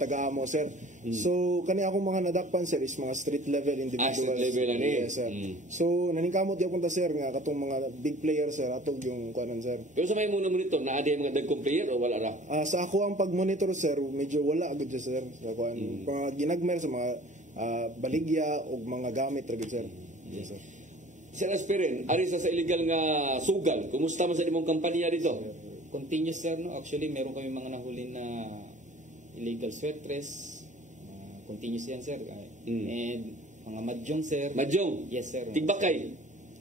taga-amo sir. So kani akong mga nadakpan sir is mga street level individuals. Street level lang ni. Yes, sir. So naningkamot gyud ta sir nga katong mga big player sir atog yung kuanon sir. Pero sa may muna monitor na adi mga dagkong player o wala ra? Sa ako ang pag-monitor sir, medyo wala gud sir. Sa kuan mga ginagmer sa mga baligya o mga gamit ra gud sir. Yes sir. Sir Aspirin, ari sa illegal nga sugal, kumusta man sa imong kampanya dito? Continuous sir, no? Actually, meron kami mga nahuli na illegal sweatress. Continuous yan sir. And mga madyong sir. Madyong? Yes sir. Tigbakay?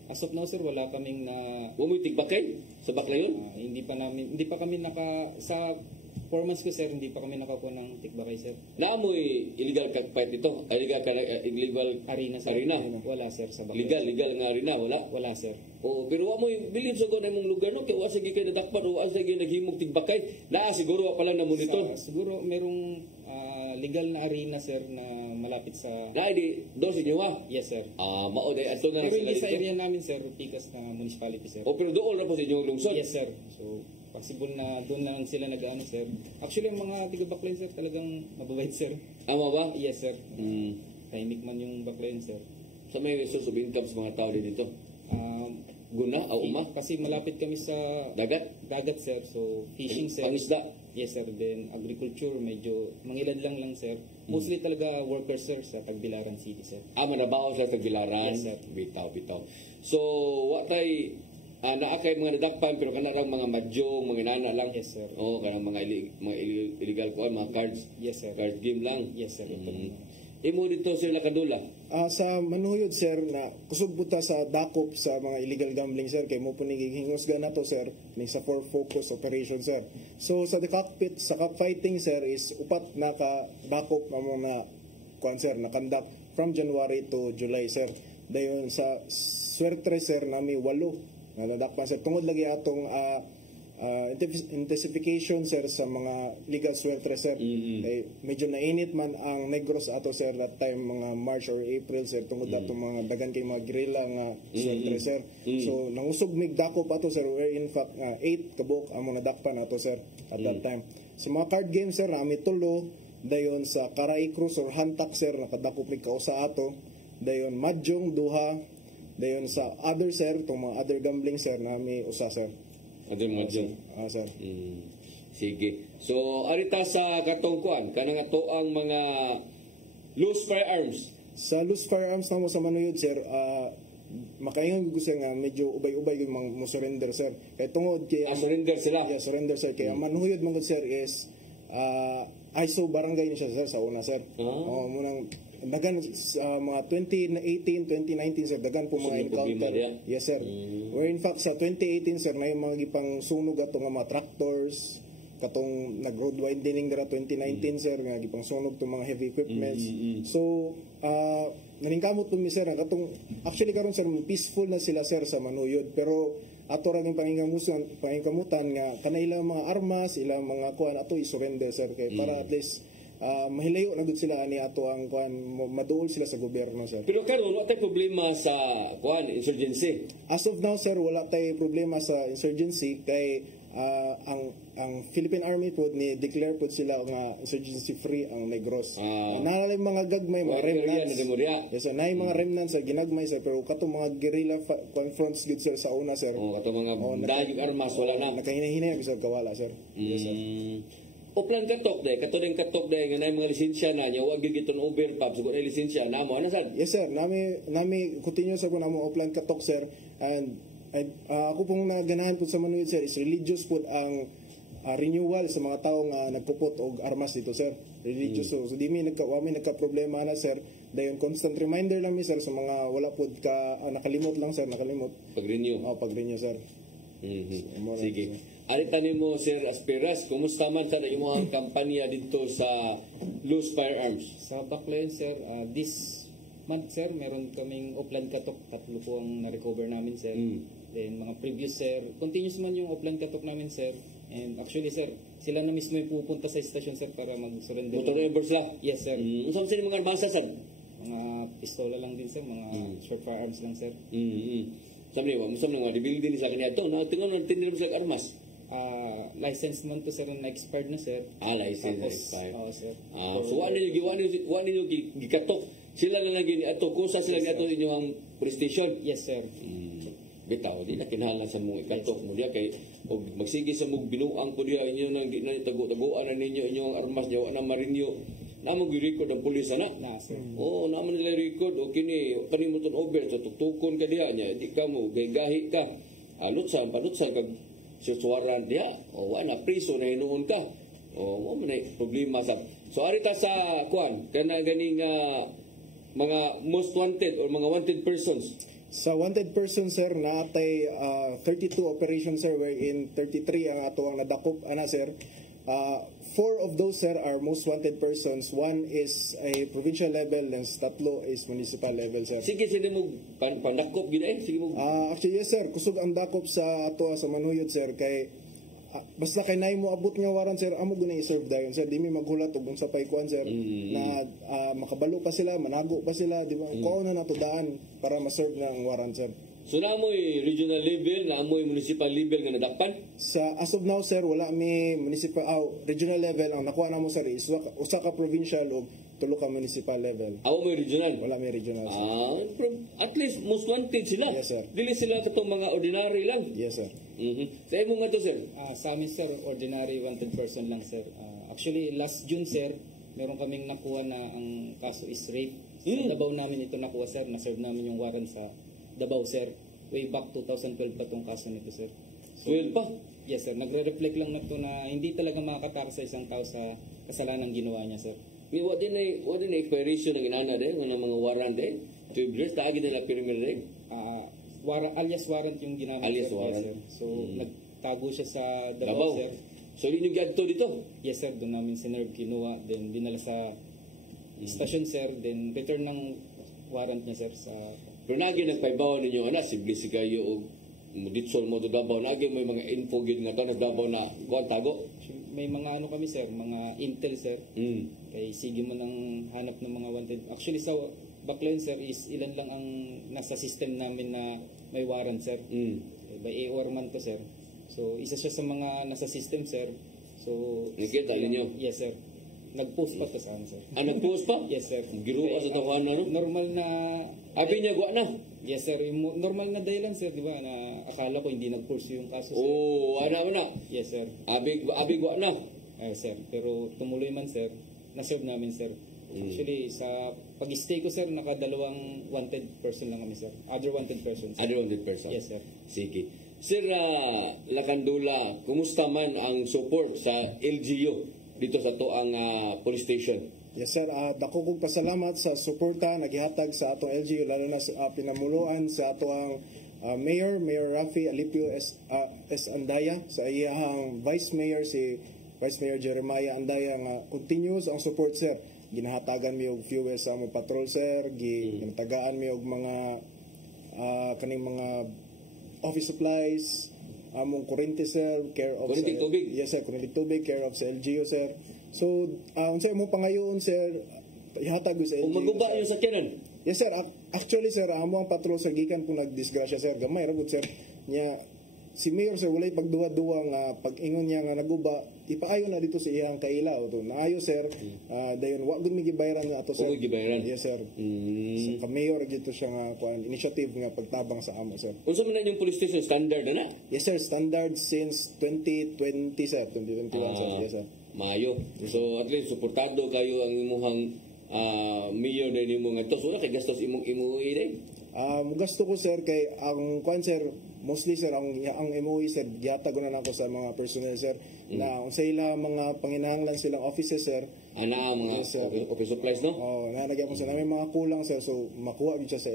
As of now sir, wala kaming na... Huwag mo tigbakay? Sa baklayon? Hindi pa kami sa 4 months ko sir, hindi pa kami nakakuha ng tigbakay sir. Naamoy illegal fight dito? Illegal arena sir? Arena? Wala sir sa baklayon. Legal nga arena? Wala? Wala sir. Pero mo bilib sa gano'n mong lugar no? Kaya wala sige kayo nadakpan o wala sige naghimog tigbakay. Siguro pala na monitor. Siguro merong legal na arena sir na malapit sa... Doon sa inyo ha? Yes sir. Maoday. Pero hindi sa area namin sir, Pikas na municipality sir. Pero doon na po sa inyong lungsod? Yes sir. So possible na doon na lang sila nag-ano sir. Actually ang mga tiga-baklayan sir talagang mababait sir. Ama ba? Yes sir. Tahimik man yung baklayan sir. Sa may source of income sa mga tao din dito? Guna o uma? Kasi malapit kami sa dagat? Dagat sir. So fishing sir. Pangisda? Yes sir. Then agriculture medyo mangilad lang sir. Mostly talaga workers sir sa Tagbilaran City sir. Manabaho sa Tagbilaran? Yes sir. Bitaw. So watay naakay mga nadakpan pero kanarang mga madyong, mga inana lang. Yes sir. Kanang mga illegal ko, mga cards. Yes sir. Card game lang. Yes sir. Imo dito Sir Lacandula? Sa manuyod sir na kusog buta sa dakop sa mga illegal gambling sir kay mo po hingusgan nato sir ni sa for focus operation sir. So sa the cockpit sa cockfighting sir is upat na ka dakop na mga kuan sir na conduct from January to July sir. Dayon sa swertre sir nami 8 na nadakpan sir tungod lagi atong intensification sir sa mga legal swertre sir. Medyo nainit man ang Negros ato sir that time mga March or April sir tungod atong mga dagan kay mga guerrilla nga swertre sir. So nangusog mig dakop ato sir where in fact 8 kabuk amo nadakpan ato sir at that time. Sa mga card games sir nami 3 dayon sa Karay Cruz or Hantak sir nakadakop mig kausa ato. Dayon Madyong duha. Dayon sa other sir itong mga other gambling sir nami usa sir. Madyong. Sir. Sige. So arita sa katungkuan kanang ato ang mga loose firearms. Sa loose firearms namo sa manuyod sir makaingon ko siya nga medyo ubay-ubay yung mga surrender sir. Kay tungod kay surrender sila. Yeah, surrender sir. Kay ang manuyod man sir is ISO barangay ni siya sir sa una sir. Munang dagan mga 2018, 2019 sir dagan po mga encounter. Yes sir. Where in fact sa 2018 sir na yung mga gipang sunog ato nga mga tractors katong nag-road widening dira 2019 sir nga gipang sunog tong mga heavy equipments. So naningkamot po mi sir katong actually karon sir peaceful na sila sir sa manuyod pero ato ra ng pangingkamutan nga kanay ilang mga armas ilang mga kuan ato i-surrender sir kay para at least mahilayo na gud sila ani ato ang kuan maduol sila sa gobyerno sir. Pero karon wala tay problema sa kuan insurgency. As of now sir wala tay problema sa insurgency kay ang Philippine Army po ni declare po sila nga insurgency free ang Negros. Nalalay mga gagmay mga remnants. Yes sir, nay mga remnants sa ginagmay sir pero katong mga guerrilla confronts gud sir sa una sir. Katong mga dayog armas wala na. Nakahinay-hinay sir kawala sir. Yes sir. Uplan katok katok day nga nay mga lisensya na nya wa gyud giton overpop siguro ay lisensya namo ana sad. Yes sir, nami continue sa namo uplan katok sir and ako pong naganahan po sa manuyod sir is religious po ang renewal sa mga tao nga nagpupot og armas dito sir. Religious so di mi nagka problema na sir. Dayon constant reminder lang mi sir sa mga wala pod ka nakalimot lang sir pag-renew. Pag-renew sir. Sige. Aritan mo Sir Aspiras, kumusta man sa imong kampanya dito sa loose firearms? Sa Baklayan sir, this month sir, meron kaming upland katok, 3 po ang na-recover namin sir. Then mga previous sir, continuous man yung upland katok namin sir. And actually sir, sila na mismo yung pupunta sa station sir para mag-surrender. Motor members sila? Yes sir. Saan sila mga armasa sir? Mga pistola lang din sir, mga short firearms lang sir. Sabi niyo, masam nga, rebuild din sa kanya ito. Tingnan mo, tinira mo sila armas. License man to sir na expired na sir. License na expired. Oo sir. So, wala ninyo gikatok. Sila na lagi ni ato. Kung sa sila ni ato ninyo ang police station? Yes sir. Bitaw, di na kinahanglan sa mong ikatok mo diya kay og magsige sa mong binuang po diya inyo nang tago-tagoan na ninyo inyong armas niyo na marinyo namo gi-record ang pulis ana. Sir. Oo, namo nila record o kini mo over so tuktukon ka diha nya di ka mo gahi ka. Panutsan kag susuwaran diha o wala priso na hinuon ka. O mo man problema sa. So arita sa kuan kana ganing mga most wanted or mga wanted persons. Sa wanted person sir natay 32 operations sir wherein 33 ang ato ang nadakop ana sir. 4 of those sir are most wanted persons. 1 is a provincial level and 3 is municipal level sir. Sige mo pandakop gid sige mo. Actually yes sir, kusog ang dakop sa ato sa Manuyod sir kay basta kay nay mo abot nga waran sir amo guna i-serve dayon sir di mi maghulat og unsa pay kuan sir na makabalo pa sila manago pa sila di ba kuo na nato daan para ma-serve na ang waran sir. So naamoy regional level naamoy municipal level nga nadakpan sa as of now sir wala mi municipal regional level ang nakuha namo sir is usa ka provincial ug 3 ka municipal level. Aw may regional wala may regional sir. At least most wanted sila. Yes sir. Dili sila katong mga ordinary lang. Yes sir. Sa imo nga to sir? Sa amin sir, ordinary wanted person lang sir. Actually last June sir, meron kaming nakuha na ang kaso is rape. Sa Davao namin ito nakuha sir, na-serve namin yung warrant sa Davao sir. Way back 2012 pa tong kaso nito sir. So, 12 pa? Yes sir, nagre-reflect lang na to na hindi talaga makakataka sa isang tao sa kasalanan ginawa niya sir. What din na expiration ng inana din, ng mga warrant din? 12 years, taagi din na pyramid din? Alias warrant yung ginamit alias sir. Warrant. Yes, sir. So, nagtago siya sa Davao sir. So, hindi nyo gadto dito? Yes sir, doon namin sinerve kinuha, then dinala sa station sir, then return ng warrant niya sir sa... Pero nagi nagpaibawan ninyo ana, siblisi kayo o muditsol mo to Davao, nagi may mga info gid nga to Davao na kuan tago? May mga ano kami sir, mga intel sir. Kay sige mo nang hanap ng mga wanted. Actually sa Baclayon sir is ilan lang ang nasa system namin na may warrant sir. By AOR man to sir. So isa siya sa mga nasa system sir. So nakita ninyo? Yes sir. Nag-post pa to sa amin sir. Nag-post pa? Yes sir. Giruwa sa tawahan no? Normal na abi niya gwa na? Yes sir, normal na dahilan sir, di ba? Na akala ko hindi nag-pursue yung kaso sir. Ana. Yes sir. Abi gwa na? Sir, pero tumuloy man sir, na-serve namin sir. Actually, sa pag-stay ko sir, nakadalawang wanted person lang kami sir. Other wanted persons. Other wanted person? Yes sir. Sige. Sir Lakandula, kumusta man ang support sa LGU dito sa toang police station? Yes sir, dako kong pasalamat sa suporta nagihatag sa atong LGU lalo na sa pinamuluan sa atong Mayor Rafi Alipio S. Andaya sa iyang Vice Mayor si Vice Mayor Jeremiah Andaya nga continuous ang support sir. Ginahatagan mi og fuel sa among patrol sir, ginatagaan mi og mga kaning mga office supplies, among kuryente sir, care of kuryente tubig. Yes sir, kuryente tubig, care of sa LGU sir. So, unsay mo pangayon sir, ihatag sa LGU. Kung maguba yung sakyanan? Yes sir, actually sir, amo ang patrol sir gikan kung nagdisgrasya sir, gamay ra gud sir. Nya si Mayor sir walay pagduwa-duwa nga pag-ingon niya nga naguba, ipaayo na dito sa iyang kailaw to. Naayo sir, dayon wa gud mi gibayaran nga ato sir. Gibayaran? Yes sir. Sa Mayor gito siya nga kuan initiative nga pagtabang sa amo sir. Unsa man yung police station standard na? Yes sir, standard since 2020 sir, 2021 sir. Yes sir. Mayo. So at least suportado kayo ang imuhang mayor na nimo nga to. So kay gastos imong imuwi day. Gasto ko sir kay ang kuan sir mostly sir ang MOE sir gihatag na nako sa mga personnel sir na unsay ila mga panginahanglan silang offices sir mga yes, office supplies no nagyapon sa namin mga kulang sir so makuha gid siya sa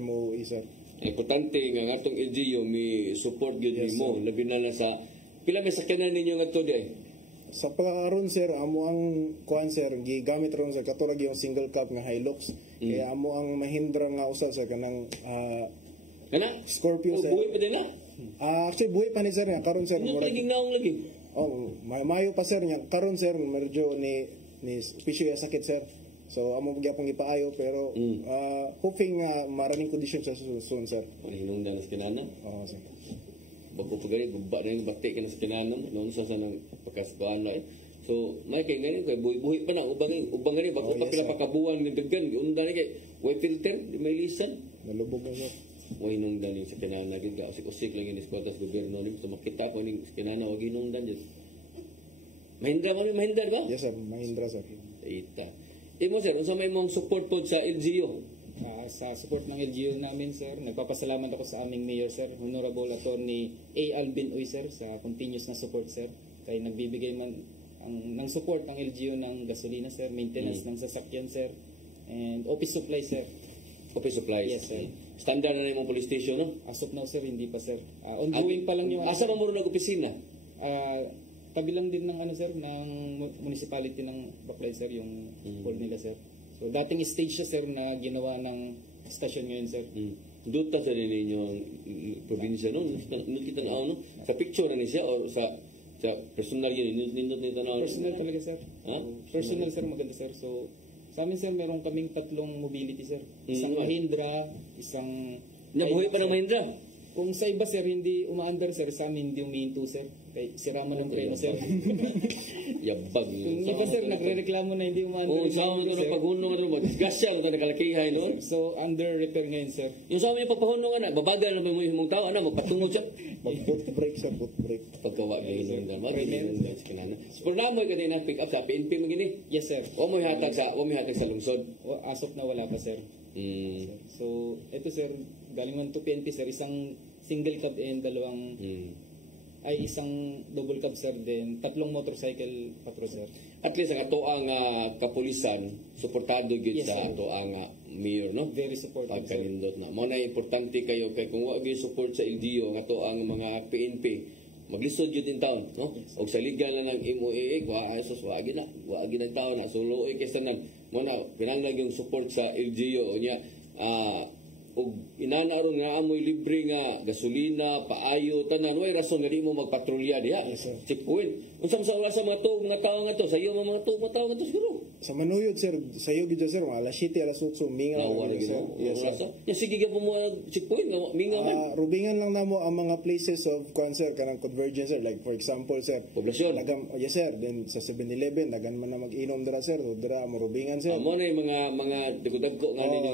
MOE sir. Importante nga atong LGU mi support gid nimo labi na sa pila may sakyanan ninyo ngadto di sa pagkakaroon sir amo ang kuan sir gigamit ron sir katulad yung single cab nga Hilux kaya amo ang Mahindra nga usa sir kanang Scorpio sir. Buhay pa din na? Actually buhay pa ni sir nga karon sir. Ano lagi naong lagi? Oh, mayo pa sir nya karon sir medyo ni pisyo ya sakit sir. So amo gyapon gipaayo pero hoping maraming condition sa soon sir. Ano hinungdan sa kinanan? Oo sir. Bago pagani gubba na yung batik ka na sa kinanan, noon sa sanang pagkaskuan na So, may kay ngayon, kay buhi pa na, ubang ngayon, bako pa pila pakabuhan ng dagan, undan ni kay, way filter, may lisan. Malubog na sir. Way hinungdan yung sa kinanan, usik-usik lang yung eskwata sa gobyerno, so makita ko yung sa kinanan, wag hinungdan dyan. Mahindra mo Mahindra ba? Yes sir, Mahindra sir. Ita. Imo sir, unsa may mong support po sa LGU? Sa support ng LGU namin, sir, nagpapasalamat ako sa aming mayor, sir, Honorable Attorney A. Alvin Uy, sir, sa continuous na support, sir. Kaya nagbibigay man ng support ng LGU ng gasolina, sir, maintenance ng sasakyan, sir, and office supply, sir. Office supplies? Yes, sir. Standard na yung police station, no? As of now, sir, hindi pa, sir. Ongoing pa lang yung... Asa ba mo rin nag-opisina? Tabi lang din ng, sir, ng municipality ng Baclaid, sir, yung hall nila, sir. So, dating stage siya, sir, na ginawa ng station ngayon, sir. Doon ta sa ninyong probinsya, no? Kita na no? Sa picture na niya or sa personal yun, nindot nito na. Personal talaga, sir. Ha? Personal, sir, maganda, sir. So, sa amin, sir, meron kaming 3 mobility, sir. Isang Mahindra, isang... Nabuhay pa ng Mahindra? Kung sa iba, sir, hindi umaandar, sir. Sa amin, hindi umihinto, sir. Kaya sirama ng preno, sir. Yabag. Kung iba, sir, nagre-reklamo na hindi umaandar. Oo, sa amin ito ng paghunong, disgasya, ito nakalakihay, no? So, under repair ngayon, sir. Yung sa amin yung pagpahunong, babagal na mo yung mong tao, magpatungod siya. Mag-boot break, sir, boot break. Pagkawa na yun, mag-inundan sa kanana. So, for na mo yung kanina pick up sa PNP mo gini? Yes, sir. O mo hatag sa lungsod? As of na wala pa, sir. So, ito, sir, galing man to PNP, sir, isang single cab and isang double cab, sir, then 3 motorcycle patrol, sir. At least ang ato ang kapulisan suportado gyud sa ato ang mayor, no? Very supportive, pagkanindot na mo na importante kayo kay kung wa gyud support sa LGU ang ato ang mga PNP maglisod gyud in town, no? Og sa legal na ng MOA wa asos wa gyud ang taon na solo kay tanan mo na pinanglag yung support sa LGU nya og inanaron nga amoy libre nga gasolina, paayo, tanan way rason nga di mo magpatrolya diha. Checkpoint. Unsa sa mga tao nga tao nga to, sayo mga tao nga to siguro. Sa Manuyod, sir, sayo gid sir, alas 7 alas 8 minga lang sir. Yes, sir. Ya sige gyud mo checkpoint nga minga man. Rubingan lang namo ang mga places of concern kanang convergence, sir, like for example, sir, poblasyon. Yes, sir, then sa 7-Eleven dagan man na mag-inom dira, sir, dira mo rubingan, sir. Amo na yung mga dagko-dagko nga ninyo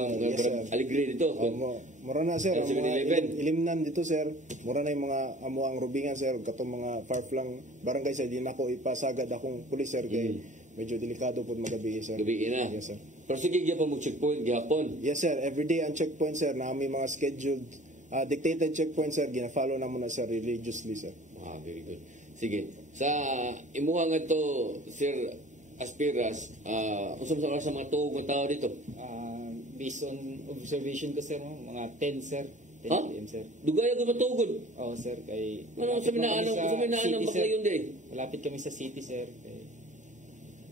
aligre dito. Mura na, sir, ang mga ilimnan dito, sir. Mura na yung mga amo ang rubingan, sir, katong mga far-flung barangay, sir, di na ko ipasagad akong pulis, sir, kay medyo delikado po magabi, sir. Gabi na. Yes, sir. Pero sige gyapon mo checkpoint gyapon. Yes, sir. Everyday ang checkpoint, sir, na may mga scheduled dictated checkpoint, sir, gina-follow na muna, sir, religiously, sir. Very good. Sige. Sa imuha nga to, Sir Aspiras, usap sa mga tuog ng tao dito? Based on observation ko, sir, mga 10, sir. 10 PM, sir. Dugay ako matugod? Oo, sir. Kay sabi na ano bakla yun din? Malapit kami sa city, sir.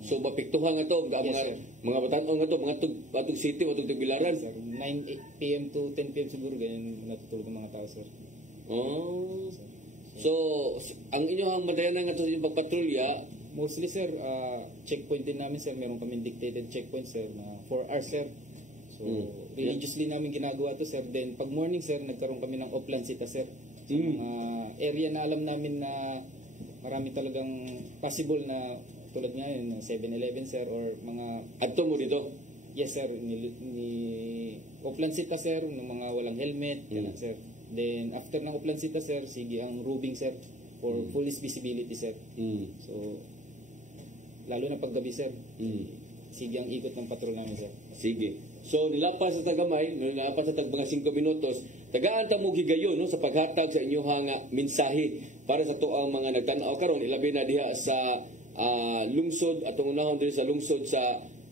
So, mapiktuhan nga to, mga batanon nga to, mga tug city, mga tug Bilaran. Sir, 9 PM to 10 PM siguro, ganyan natutulog ng mga tao, sir. So, ang inyong madayan nga to yung pagpatrolya, mostly, sir, checkpoint din namin, sir. Meron kami dictated checkpoint, sir, na 4 hours, sir. So, religiously namin ginagawa to, sir. Then, pag morning, sir, nagkaroon kami ng oplansita, sir. Sa mga area na alam namin na marami talagang possible na tulad nga yun, 7-Eleven, sir, or mga... Adto mo dito? Yes, sir. Ni oplansita, sir, ng mga walang helmet, sir. Then, after ng oplansita, sir, sige ang rubing, sir, for police visibility, sir. So, lalo na paggabi, sir. Sige ang ikot ng patrol namin, sir. Sige. So, nilapas sa tagamay, nilapas sa mga 5 minutos, tagaan ta mo gigayon, no, sa paghatag sa inyong mensahe para sa tuang mga nagtanaw karon, ilabi na diha sa lungsod atong unahon diri sa lungsod sa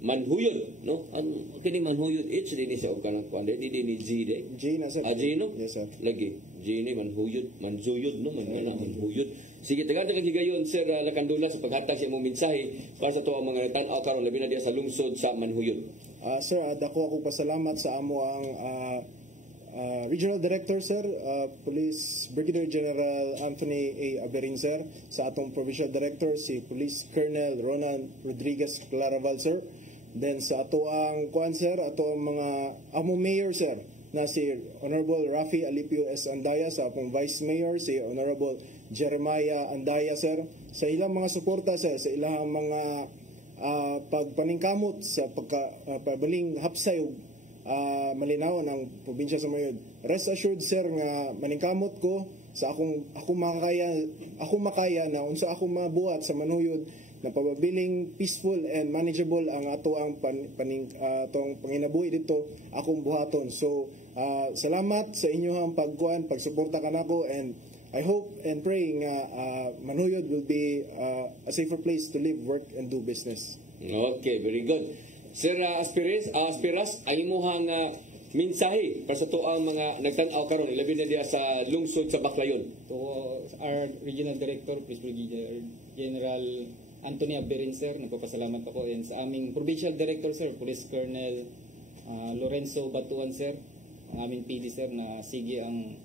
Manhuyod, no? Kini Manhuyod, it's din siya og kanang kwande, di ni G day. G na, sir. G, no? Yes, sir. Lagi. G ni Manhuyod, Manzuyod, no? Manhuyod. Sige, tagaan ta gigayon, sir, Lakandula, sa paghatag sa imong mensahe para sa tuang mga nagtanaw karon, labi na diha sa lungsod sa Manhuyod. Sir, dako ako pasalamat sa amo ang Regional Director, sir, Police Brigadier General Anthony A. Aberin, sir. Sa atong Provincial Director, si Police Colonel Ronan Rodriguez Claraval, sir. Then sa ato ang kuan, sir, ato ang mga among mayor, sir, na si Honorable Rafi Alipio S. Andaya, sa apong Vice Mayor, si Honorable Jeremiah Andaya, sir. Sa ilang mga suporta, sir, sa ilang mga pagpaningkamot sa pagbaling hapsay malinaw ng probinsya sa Mayod. Rest assured, sir, nga maningkamot ko sa ako makaya na unsa ako mabuhat sa manuyod na pababiling peaceful and manageable ang ato ang atong panginabuhi dito akong buhaton. So salamat sa inyong pagsuporta kanako, and I hope and pray nga manuyod will be a safer place to live, work, and do business. Okay, very good. Sir Aspiras, ang imuhang mensahe para sa to ang mga nagtan-aw karon labi na diya sa lungsod sa Baclayon. To our Regional Director, Police Brigadier General Anthony Aberin, sir, nagpapasalamat ako, and sa aming Provincial Director, sir, Police Colonel Lorenzo Batuan, sir, ang aming PD, sir, na sige ang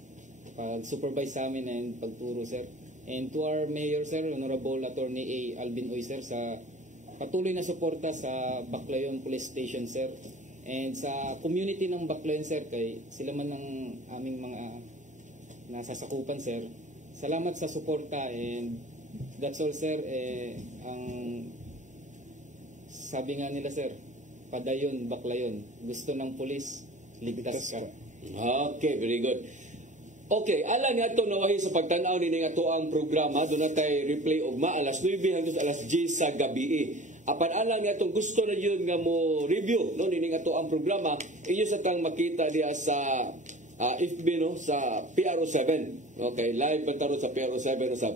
pag-supervise sa amin and pagturo, sir. And to our Mayor, sir, Honorable Attorney A. Alvin Oy, sir, sa patuloy na suporta sa Baclayon Police Station, sir. And sa community ng Baclayon, sir, kay sila man ng aming mga nasasakupan, sir. Salamat sa suporta, and that's all, sir. Ang sabi nga nila, sir, padayon, Baclayon. Gusto ng pulis, ligtas ka. Okay, very good. Okay, alam nga ito nawahi sa pagtanaw ni ato ang programa. Doon na tayo replay ugma alas 9 hanggang alas 10 sa gabi. Apan alam nga itong gusto na yun nga mo review, no, ni ato ang programa, inyo sa tang makita diya sa FB, no, sa PRO7. Okay, live bantaro sa PRO7 sa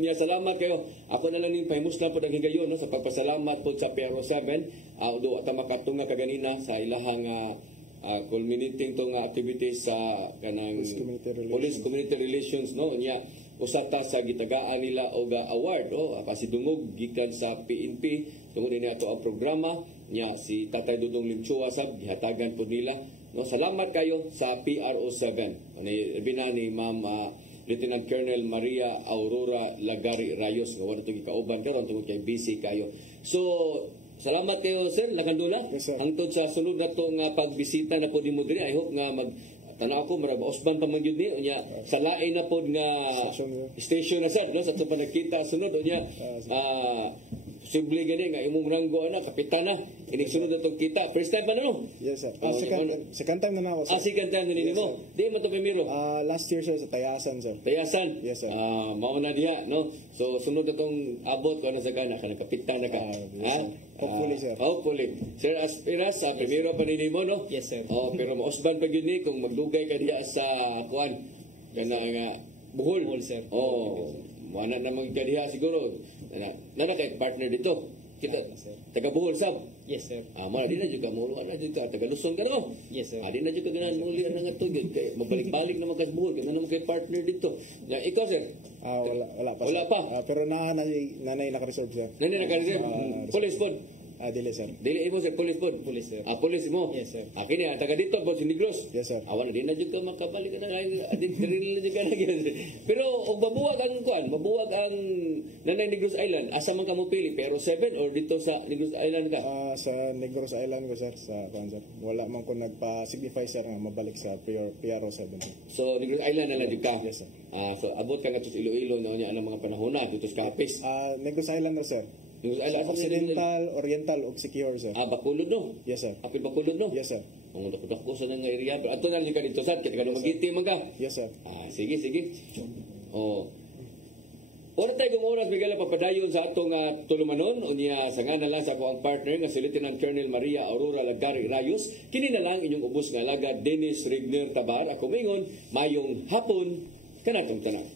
niya. Salamat kayo. Ako na lang ning pahimusla po ang higayon, no, sa pagpasalamat po sa PRO7. Do ata makatunga kaganina sa ilahang culminating tong activities sa kanang Police Community Relations, no, niya usata sa gitagaan nila og award, kasi dungog gikan sa PNP tungod ni ato ang programa niya si Tatay Dudong Limchua sab gihatagan po nila, no. Salamat kayo sa PRO7 ni binani Ma'am Lieutenant Colonel Maria Aurora Lagari Rayos nga wala to gikauban karon tungod kay busy kayo. So salamat kayo, sir, Lagandula. Yes, sir. Hangtod sa sunod na itong pagbisita na po di mo diri, I hope nga tanaw ako marag osban pa man gyud ni unya sa lain na pod nga station na, sir, no, sa ito pa nakita sunod unya posible gani nga imong ranggo ana kapitan na inig sunod na itong kita first time pa na, no? Yes, sir. Second time na ako, sir. Second time na nimo. Di mo to primero. Last year, sir, sa Tayasan, sir. Tayasan? Yes, sir. Mao na diha, no? So sunod itong abot ko na sa kana kanang kapitan na ka. Hopefully, sir. Hopefully. Sir Aspiras, primero pa nimo, no? Yes, sir. Pero mausban pa gyud ni kung magdugay ka diha sa kuan kana nga Bohol. Bohol, sir. Wala naman ka diha siguro. Nana kay partner dito. Kita taga Bohol sab. Yes, sir. Mara di na juga mo ana dito taga Luzon ka, no? Yes, sir. Di na juga ganan mo lian nga tugid kay mabalik-balik naman ka sa Bohol kay naman kay partner dito. Na ikaw, sir? Wala pa. Wala pa. Pero nanay naka-reserve, sir. Nanay naka-reserve. Police pod. Dili, sir. Dili mo, sir, police pod. Police, sir. Police mo. Yes, sir. Kini taga dito po si Negros. Yes, sir. Awan din na jud ka makabalik na adin drill na jud ka. Pero og mabuwag ang kuan, mabuwag ang Nanay Negros Island, asa man ka mo pili, pero 7 or dito sa Negros Island ka? Sa Negros Island ko, sir, sa kuan, sir. Wala man ko nagpa-signify, sir, nga mabalik sa PRO7. So Negros Island na lang jud ka. Yes, sir. So abot ka nga sa Iloilo na unya ang mga panahon na dito sa Capiz. Negros Island na, sir. Occidental, Oriental, ug Secure, sir. Bakulod, no? Yes, sir. Apil Bakulod, no? Yes, sir. Ang dako sa nga area. Pero ato na lang ka dito, sir. Kita ka magiti man ka. Yes, sir. Sige. Ora tayo kung oras bigala papadayon sa atong tulumanon. Unya sa nga na lang sa ako ang partner nga si Lieutenant Colonel Maria Aurora Lagari Rayos. Kini na lang inyong ubos nga alaga Dennis Rigner Tabar. Ako mingon, mayong hapon kanatong tanan.